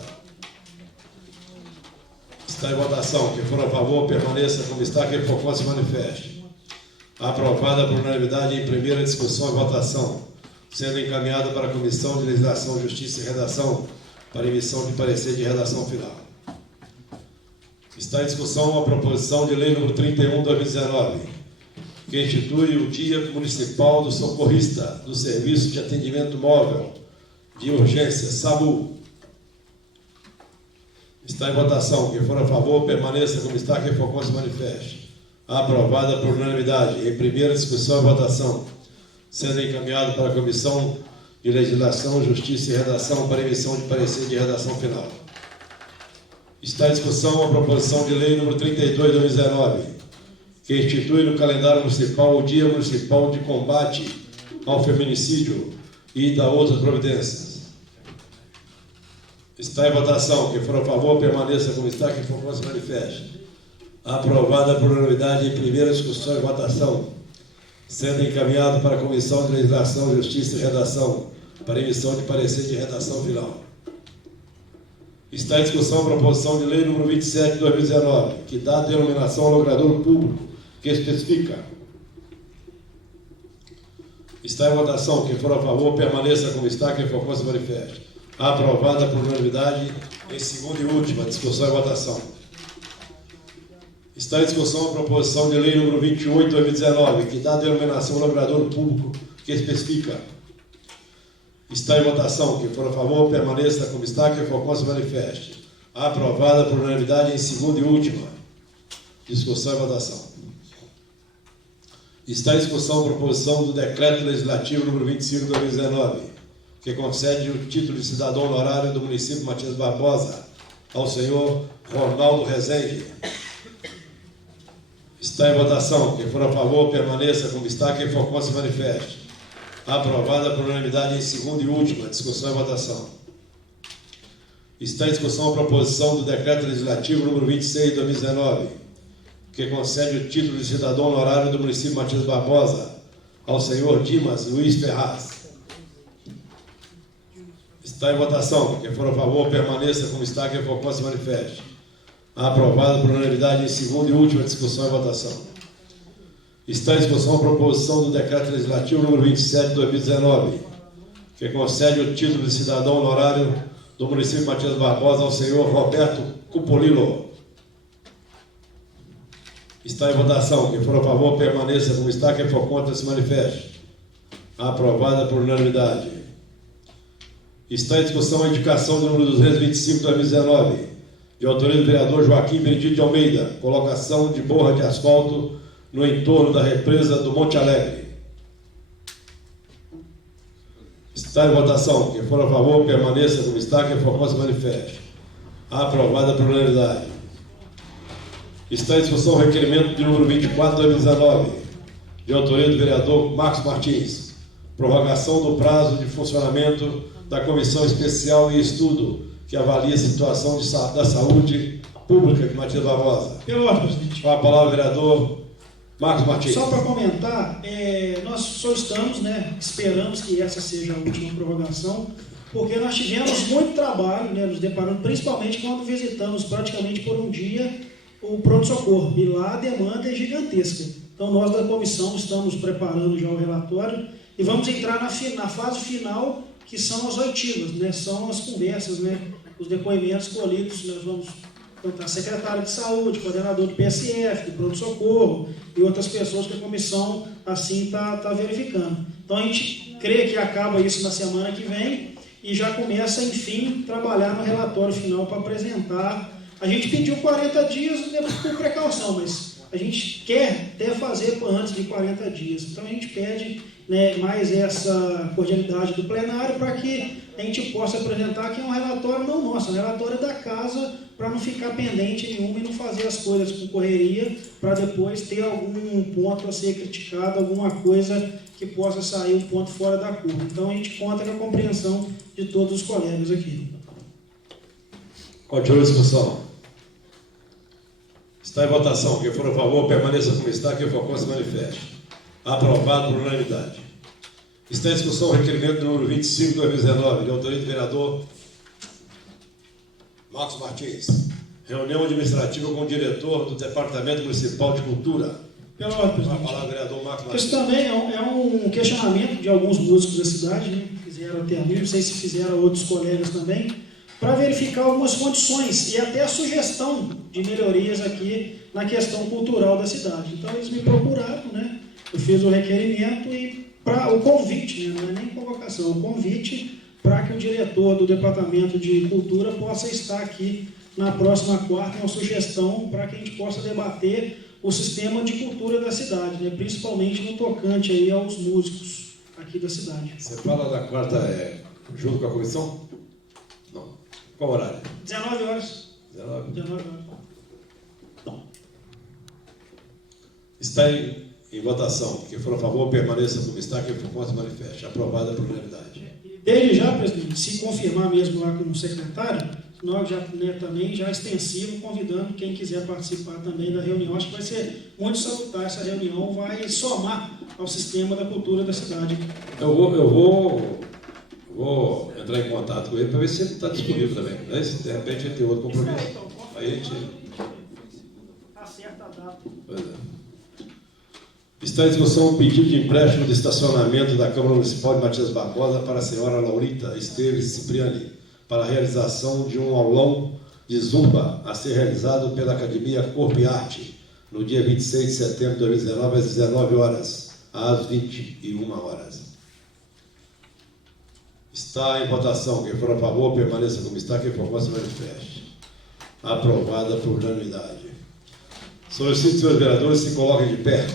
Está em votação. Quem for a favor, permaneça como está. Quem for contra, se manifeste. Aprovada por unanimidade em primeira discussão e votação, sendo encaminhada para a Comissão de Legislação, Justiça e Redação para emissão de parecer de redação final. Está em discussão a proposição de lei número 31 de 2019, que institui o Dia Municipal do Socorrista do Serviço de Atendimento Móvel de Urgência, SAMU. Está em votação. Quem for a favor, permaneça como está. Quem for contra, se manifeste. Aprovada por unanimidade em primeira discussão e votação, sendo encaminhado para a Comissão de Legislação, Justiça e Redação para emissão de parecer de redação final. Está em discussão a proposição de lei número 32 de 2019, que institui no calendário municipal o Dia Municipal de Combate ao Feminicídio e da outras providências. Está em votação. Quem for a favor, permaneça como está. Quem for contra, se manifeste. Aprovada por unanimidade em primeira discussão e votação, sendo encaminhado para a Comissão de Legislação, Justiça e Redação para emissão de parecer de redação final. Está em discussão a proposição de lei número 27 de 2019, que dá denominação ao logrador público, que especifica. Está em votação. Quem for a favor, permaneça como está. Quem for contra, se manifeste. Aprovada por unanimidade em segunda e última discussão e votação. Está em discussão a proposição de lei número 28 de 2019, que dá denominação ao logrador público, que especifica. Está em votação. Quem for a favor, permaneça como está. Quem for contra, se manifeste. Aprovada por unanimidade em segunda e última discussão e votação. Está em discussão a proposição do Decreto Legislativo número 25 de 2019, que concede o título de cidadão honorário do município de Matias Barbosa ao senhor Ronaldo Rezende. Está em votação. Quem for a favor, permaneça como está. Quem for contra, se manifeste. Aprovada por unanimidade em segunda e última discussão e votação. Está em discussão a proposição do Decreto Legislativo número 26 de 2019, que concede o título de cidadão honorário do município de Matias Barbosa ao senhor Dimas Luiz Ferraz. Está em votação. Quem for a favor, permaneça como está. Quem for contra, se manifeste. Aprovado por unanimidade em segunda e última discussão e votação. Está em discussão a proposição do Decreto Legislativo número 27 de 2019, que concede o título de cidadão honorário do município de Matias Barbosa ao senhor Roberto Cupolilo. Está em votação. Quem for a favor, permaneça como está. Quem for contra, se manifeste. Aprovada por unanimidade. Está em discussão a indicação do número 225 de 2019, de autoria do vereador Joaquim Benedito de Almeida, colocação de borra de asfalto no entorno da represa do Monte Alegre. Está em votação. Quem for a favor, permaneça como está. Quem for contra, se manifeste. Aprovada por unanimidade. Está em discussão o requerimento de número 24 de 2019, de autoria do vereador Marcos Martins, prorrogação do prazo de funcionamento da Comissão Especial e Estudo que avalia a situação da saúde pública de Matias Barbosa. Pela ordem, presidente. Com a palavra, vereador Marcos Martins. Só para comentar, nós solicitamos, esperamos que essa seja a última prorrogação, porque nós tivemos muito trabalho, nos deparando, principalmente quando visitamos praticamente por um dia o pronto-socorro, e lá a demanda é gigantesca. Então nós da comissão estamos preparando já o relatório e vamos entrar na fase final, que são as oitivas, são as conversas, os depoimentos colhidos. Nós vamos contar secretário de saúde, coordenador do PSF, do pronto-socorro e outras pessoas que a comissão assim está verificando. Então a gente crê que acaba isso na semana que vem e já começa, enfim, trabalhar no relatório final para apresentar. A gente pediu 40 dias por precaução, mas a gente quer até fazer antes de 40 dias. Então a gente pede mais essa cordialidade do plenário para que a gente possa apresentar que é um relatório não nosso, é um relatório da casa, para não ficar pendente nenhuma e não fazer as coisas com correria, para depois ter algum ponto a ser criticado, alguma coisa que possa sair um ponto fora da curva. Então a gente conta com a compreensão de todos os colegas aqui. Continua a discussão. Está em votação. Quem for a favor, permaneça como está. Quem for contra, se manifeste. Aprovado por unanimidade. Está em discussão o requerimento número 25 de 2019, de autoria do vereador Marcos Martins. Reunião administrativa com o diretor do Departamento Municipal de Cultura. Pela ordem, presidente. Vai falar o vereador Marcos Martins. Isso também é um questionamento de alguns músicos da cidade, fizeram até a mim, não sei se fizeram outros colegas também, para verificar algumas condições e até a sugestão de melhorias aqui na questão cultural da cidade. Então eles me procuraram, eu fiz o requerimento e para o convite, não é nem convocação, o convite para que o diretor do Departamento de Cultura possa estar aqui na próxima quarta, uma sugestão para que a gente possa debater o sistema de cultura da cidade, principalmente no tocante aí aos músicos aqui da cidade. Você fala da quarta junto com a comissão? Não. Qual horário? 19 horas. 19 horas. Está em votação. Quem for a favor, permaneça como está. Quem for contra, manifeste. Aprovada por unanimidade. Desde já, presidente, se confirmar mesmo lá com o secretário, nós já também já extensivo, convidando quem quiser participar também da reunião. Acho que vai ser muito salutar essa reunião, vai somar ao sistema da cultura da cidade. Eu vou entrar em contato com ele para ver se ele está disponível também. Se de repente ele tem outro compromisso. Aí a gente... Acerta a data. Pois é. Está em discussão o pedido de empréstimo de estacionamento da Câmara Municipal de Matias Barbosa para a senhora Laurita Esteves Cipriani, para a realização de um aulão de zumba a ser realizado pela Academia Corpo e Arte, no dia 26 de setembro de 2019, às 19 horas, às 21 horas. Está em votação. Quem for a favor, permaneça como está. Quem for contra, se manifeste. Aprovada por unanimidade. Solicito, senhores vereadores, se coloquem de pé.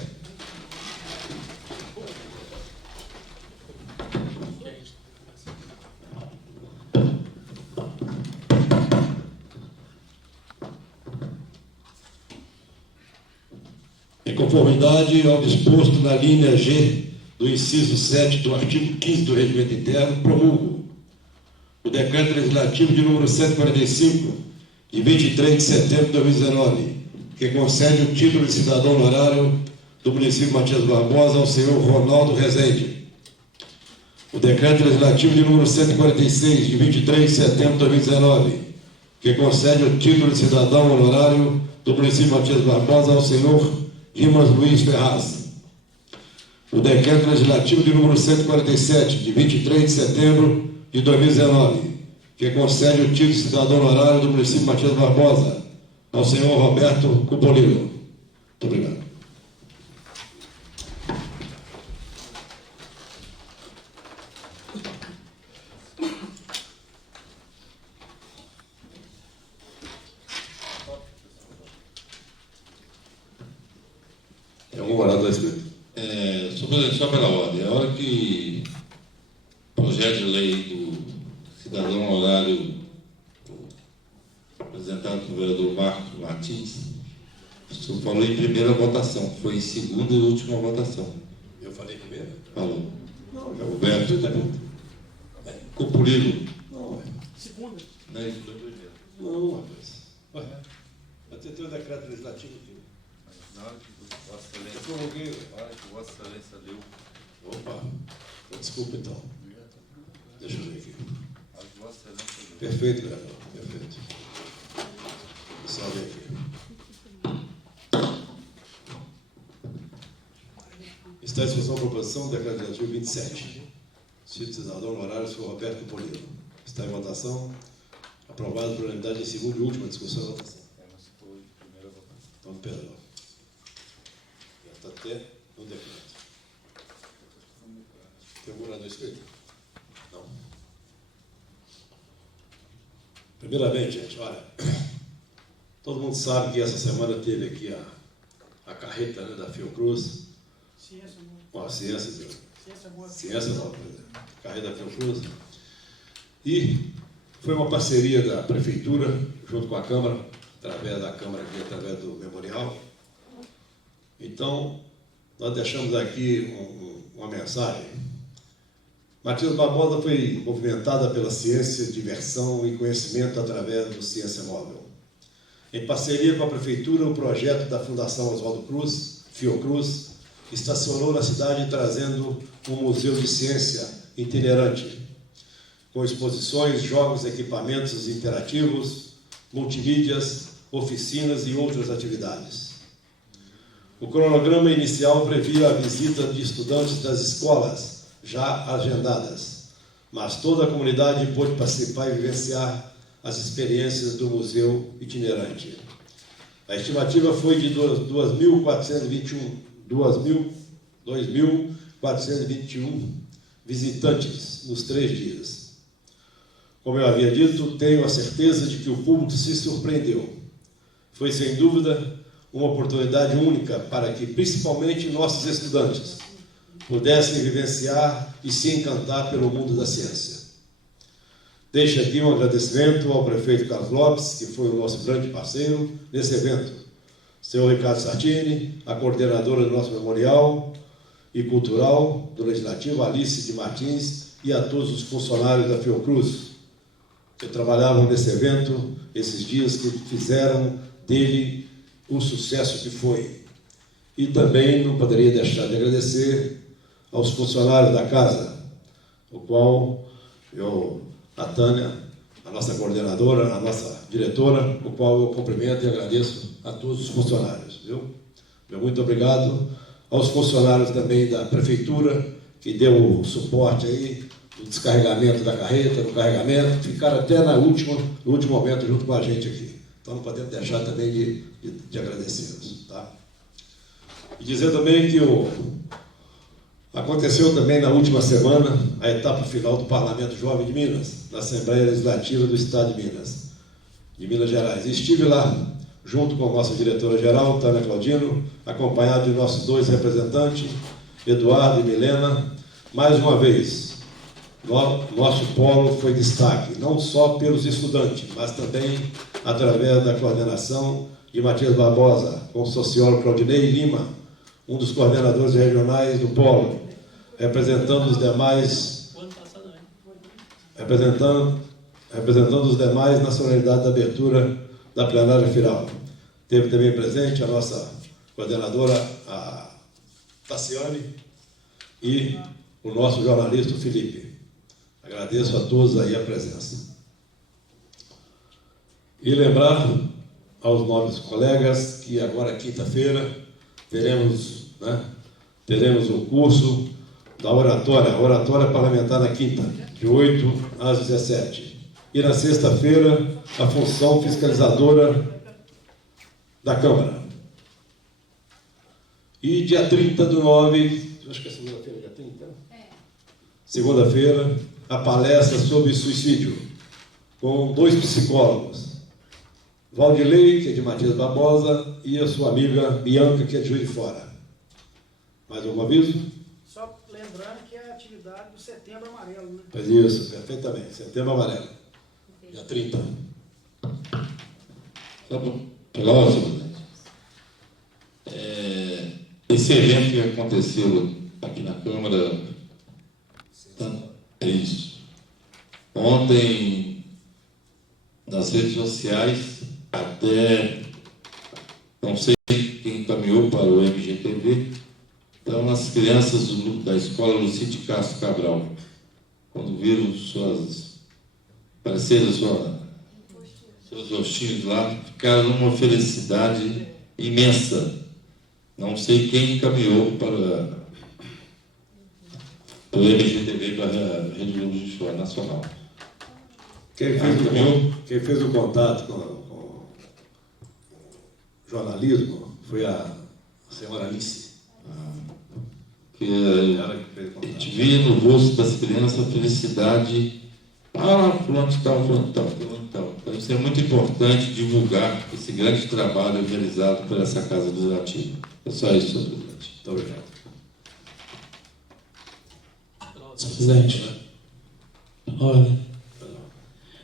Em conformidade ao disposto na linha G do inciso 7 do artigo 5º do Regimento Interno, promulgo o Decreto Legislativo de número 145, de 23 de setembro de 2019, que concede o título de cidadão honorário do município de Matias Barbosa ao senhor Ronaldo Rezende. O Decreto Legislativo de número 146, de 23 de setembro de 2019, que concede o título de cidadão honorário do município de Matias Barbosa ao senhor Rimas Luiz Ferraz. o Decreto Legislativo de número 147, de 23 de setembro de 2019, que concede o título de cidadão honorário do município de Matias Barbosa ao senhor Roberto Cupolino. Muito obrigado. Tem algum orador escrito? Só pela ordem, a hora que o projeto de lei do cidadão honorário apresentado pelo vereador Marcos Martins, o senhor falou em primeira votação, foi em segunda e última votação. Eu falei primeiro? Falou. Não, Roberto Cupolino. Não, Segunda. Não, isso foi primeiro. não, rapaz. Ué, vai ter o decreto legislativo aqui. Na hora que Vossa Excelência, Eu prorroguei. na hora que Vossa Excelência leu, Opa, desculpa então. Deixa eu ver aqui. na hora que Vossa Excelência leu. Perfeito, vereador, perfeito. Só ver aqui. Está em discussão a proposição do decreto legislativo 27. Cito cidadão honorário, senhor Roberto Cupolino. Está em votação. Aprovado por unanimidade em segunda e última discussão e votação. Mas foi primeira votação. Então, perdão. Já está até no decreto. Tem algum orador escrito? Não. Primeiramente, gente, olha, todo mundo sabe que essa semana teve aqui a carreta, né, da Fiocruz. Ciência, Ciência boa. carreta da Fiocruz. E foi uma parceria da Prefeitura, junto com a Câmara, através da Câmara aqui, através do Memorial. Então, nós deixamos aqui uma mensagem. Matias Barbosa foi movimentada pela ciência, diversão e conhecimento através do Ciência Móvel. Em parceria com a Prefeitura, o projeto da Fundação Oswaldo Cruz, Fiocruz, estacionou na cidade trazendo um museu de ciência itinerante, com exposições, jogos, equipamentos interativos, multimídias, oficinas e outras atividades. O cronograma inicial previa a visita de estudantes das escolas, já agendadas, mas toda a comunidade pôde participar e vivenciar as experiências do museu itinerante. A estimativa foi de 2.421 visitantes nos 3 dias. Como eu havia dito, tenho a certeza de que o público se surpreendeu. Foi, sem dúvida, uma oportunidade única para que, principalmente, nossos estudantes pudessem vivenciar e se encantar pelo mundo da ciência. Deixo aqui um agradecimento ao prefeito Carlos Lopes, que foi o nosso grande parceiro nesse evento, senhor Ricardo Sartini, a coordenadora do nosso memorial e cultural do Legislativo, Alice de Martins, e a todos os funcionários da Fiocruz, que trabalhavam nesse evento, esses dias que fizeram dele o sucesso que foi. E também não poderia deixar de agradecer aos funcionários da casa, o qual a Tânia, a nossa coordenadora, a nossa diretora, o qual eu cumprimento e agradeço a todos os funcionários, viu? Meu muito obrigado aos funcionários também da Prefeitura, que deu o suporte aí, do descarregamento da carreta, do carregamento, ficaram até no último momento junto com a gente aqui. Então não podemos deixar também de agradecê-los, tá? E dizer também que aconteceu também na última semana a etapa final do Parlamento Jovem de Minas, na Assembleia Legislativa do Estado de Minas Gerais. E estive lá, junto com a nossa diretora-geral, Tânia Claudino, acompanhado de nossos 2 representantes, Eduardo e Milena. Mais uma vez, nosso polo foi destaque, não só pelos estudantes, mas também através da coordenação de Matias Barbosa, com o sociólogo Claudinei Lima, um dos coordenadores regionais do polo, representando os demais na solenidade da abertura da plenária final. Teve também presente a nossa coordenadora, a Tassiane, e o nosso jornalista, o Felipe. Agradeço a todos aí a presença. E lembrar aos nobres colegas que agora, quinta-feira, teremos, né, teremos um curso da oratória parlamentar na quinta, de 8 às 17. E na sexta-feira, a função fiscalizadora da Câmara. E dia 30/9, acho que é segunda-feira, dia 30? Segunda-feira, a palestra sobre suicídio, com 2 psicólogos. Valdilei, que é de Matias Barbosa, e a sua amiga Bianca, que é de Juiz de Fora. Mais algum aviso? Só lembrando que é a atividade do Setembro Amarelo, né? Pois isso, perfeitamente. Setembro Amarelo. Dia 30. Só pela ordem, presidente. Esse evento que aconteceu aqui na Câmara, é isso. Ontem, nas redes sociais, até não sei quem encaminhou para o MGTV, então as crianças do grupo da escola Lucide Castro Cabral, quando viram apareceram seus rostinhos lá, ficaram numa felicidade imensa. Não sei quem encaminhou para o MGTV, para a Rede Globo de Show Nacional. Quem fez o contato com o jornalismo foi a senhora Alice. Que Ela que fez o a contato. gente via no rosto das crianças a felicidade. Fulano de tal, fulano de tal, fulano de tal. Então, isso é muito importante divulgar esse grande trabalho realizado por essa Casa Legislativa. É só isso, senhor presidente. Muito obrigado. Senhor presidente, olha,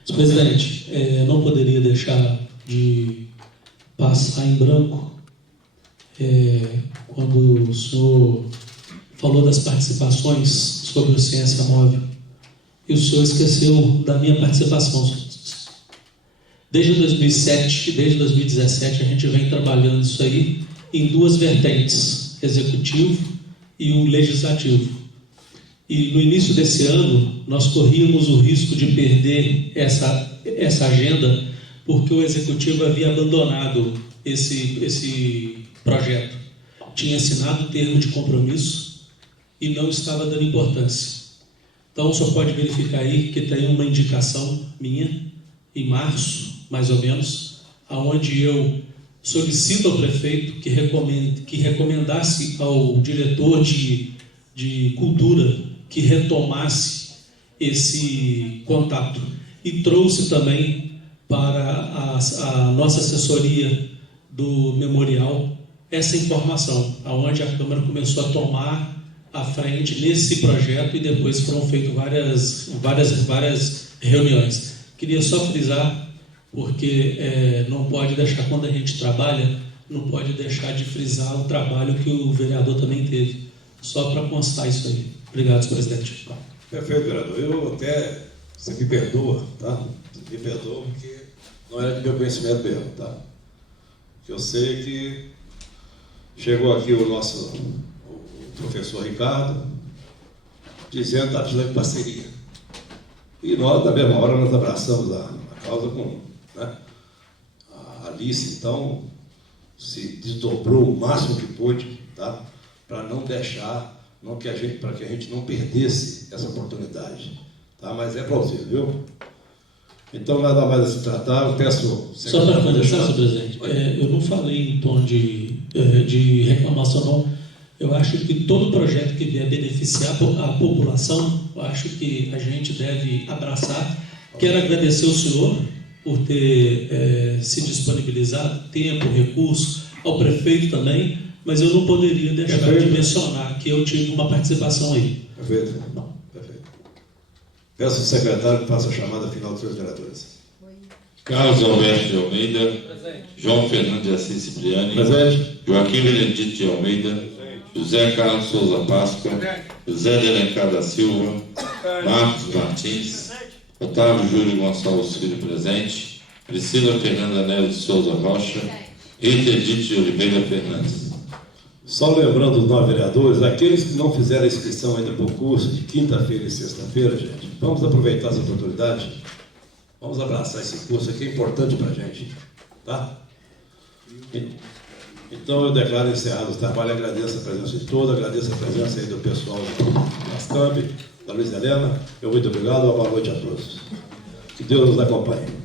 senhor presidente, não poderia deixar de passar em branco quando o senhor falou das participações sobre o Ciência Móvel e o senhor esqueceu da minha participação. Desde 2007, desde 2017, a gente vem trabalhando isso aí em 2 vertentes, executivo e o legislativo. E no início desse ano, nós corríamos o risco de perder essa agenda, porque o executivo havia abandonado esse projeto. Tinha assinado o termo de compromisso e não estava dando importância. Então, o senhor pode verificar aí que tem uma indicação minha, em março, mais ou menos, aonde eu solicito ao prefeito que recomendasse ao diretor de cultura que retomasse esse contato e trouxe também para a nossa assessoria do memorial essa informação, aonde a Câmara começou a tomar a frente nesse projeto e depois foram feitas várias reuniões. Queria só frisar, porque não pode deixar, quando a gente trabalha, não pode deixar de frisar o trabalho que o vereador também teve. Só para constar isso aí. Obrigado, senhor presidente. Perfeito, vereador. Eu até, você me perdoa, tá? Me perdoa porque não era de meu conhecimento mesmo, tá? Porque eu sei que chegou aqui o nosso o professor Ricardo dizendo que está precisando de parceria. E nós, na mesma hora, nós abraçamos a causa com, né? A Alice, então, se desdobrou o máximo que pôde, tá? Para não deixar, para que a gente não perdesse essa oportunidade, tá? Mas é plausível, viu? Então, nada mais a se tratar, eu peço... Só para começar, senhor presidente, eu não falei em tom de reclamação, não. Eu acho que todo projeto que vier beneficiar a população, eu acho que a gente deve abraçar. Quero agradecer ao senhor por ter se disponibilizado, tempo, recurso, ao prefeito também, mas eu não poderia deixar de mencionar que eu tive uma participação aí. Perfeito. Perfeito. Peço ao secretário que faça a chamada final dos seus vereadores. Carlos Alberto de Almeida, João Fernando de Assis Cipriani, Presente. Joaquim Benedito de Almeida, José Carlos Souza Páscoa, José de Alencar da Silva, Marcos Martins, Otávio Júlio Gonçalves Filho presente, Priscila Fernanda Neves de Souza Rocha, Rita Edith de Oliveira Fernandes. Só lembrando os 9 vereadores, aqueles que não fizeram a inscrição ainda para o curso de quinta-feira e sexta-feira, gente, vamos aproveitar essa oportunidade, vamos abraçar esse curso aqui, é importante para a gente, tá? Então eu declaro encerrado o trabalho, agradeço a presença de todos, agradeço a presença aí do pessoal da Ascamp, da Luiz Helena. Muito obrigado, uma boa noite a todos. Que Deus nos acompanhe.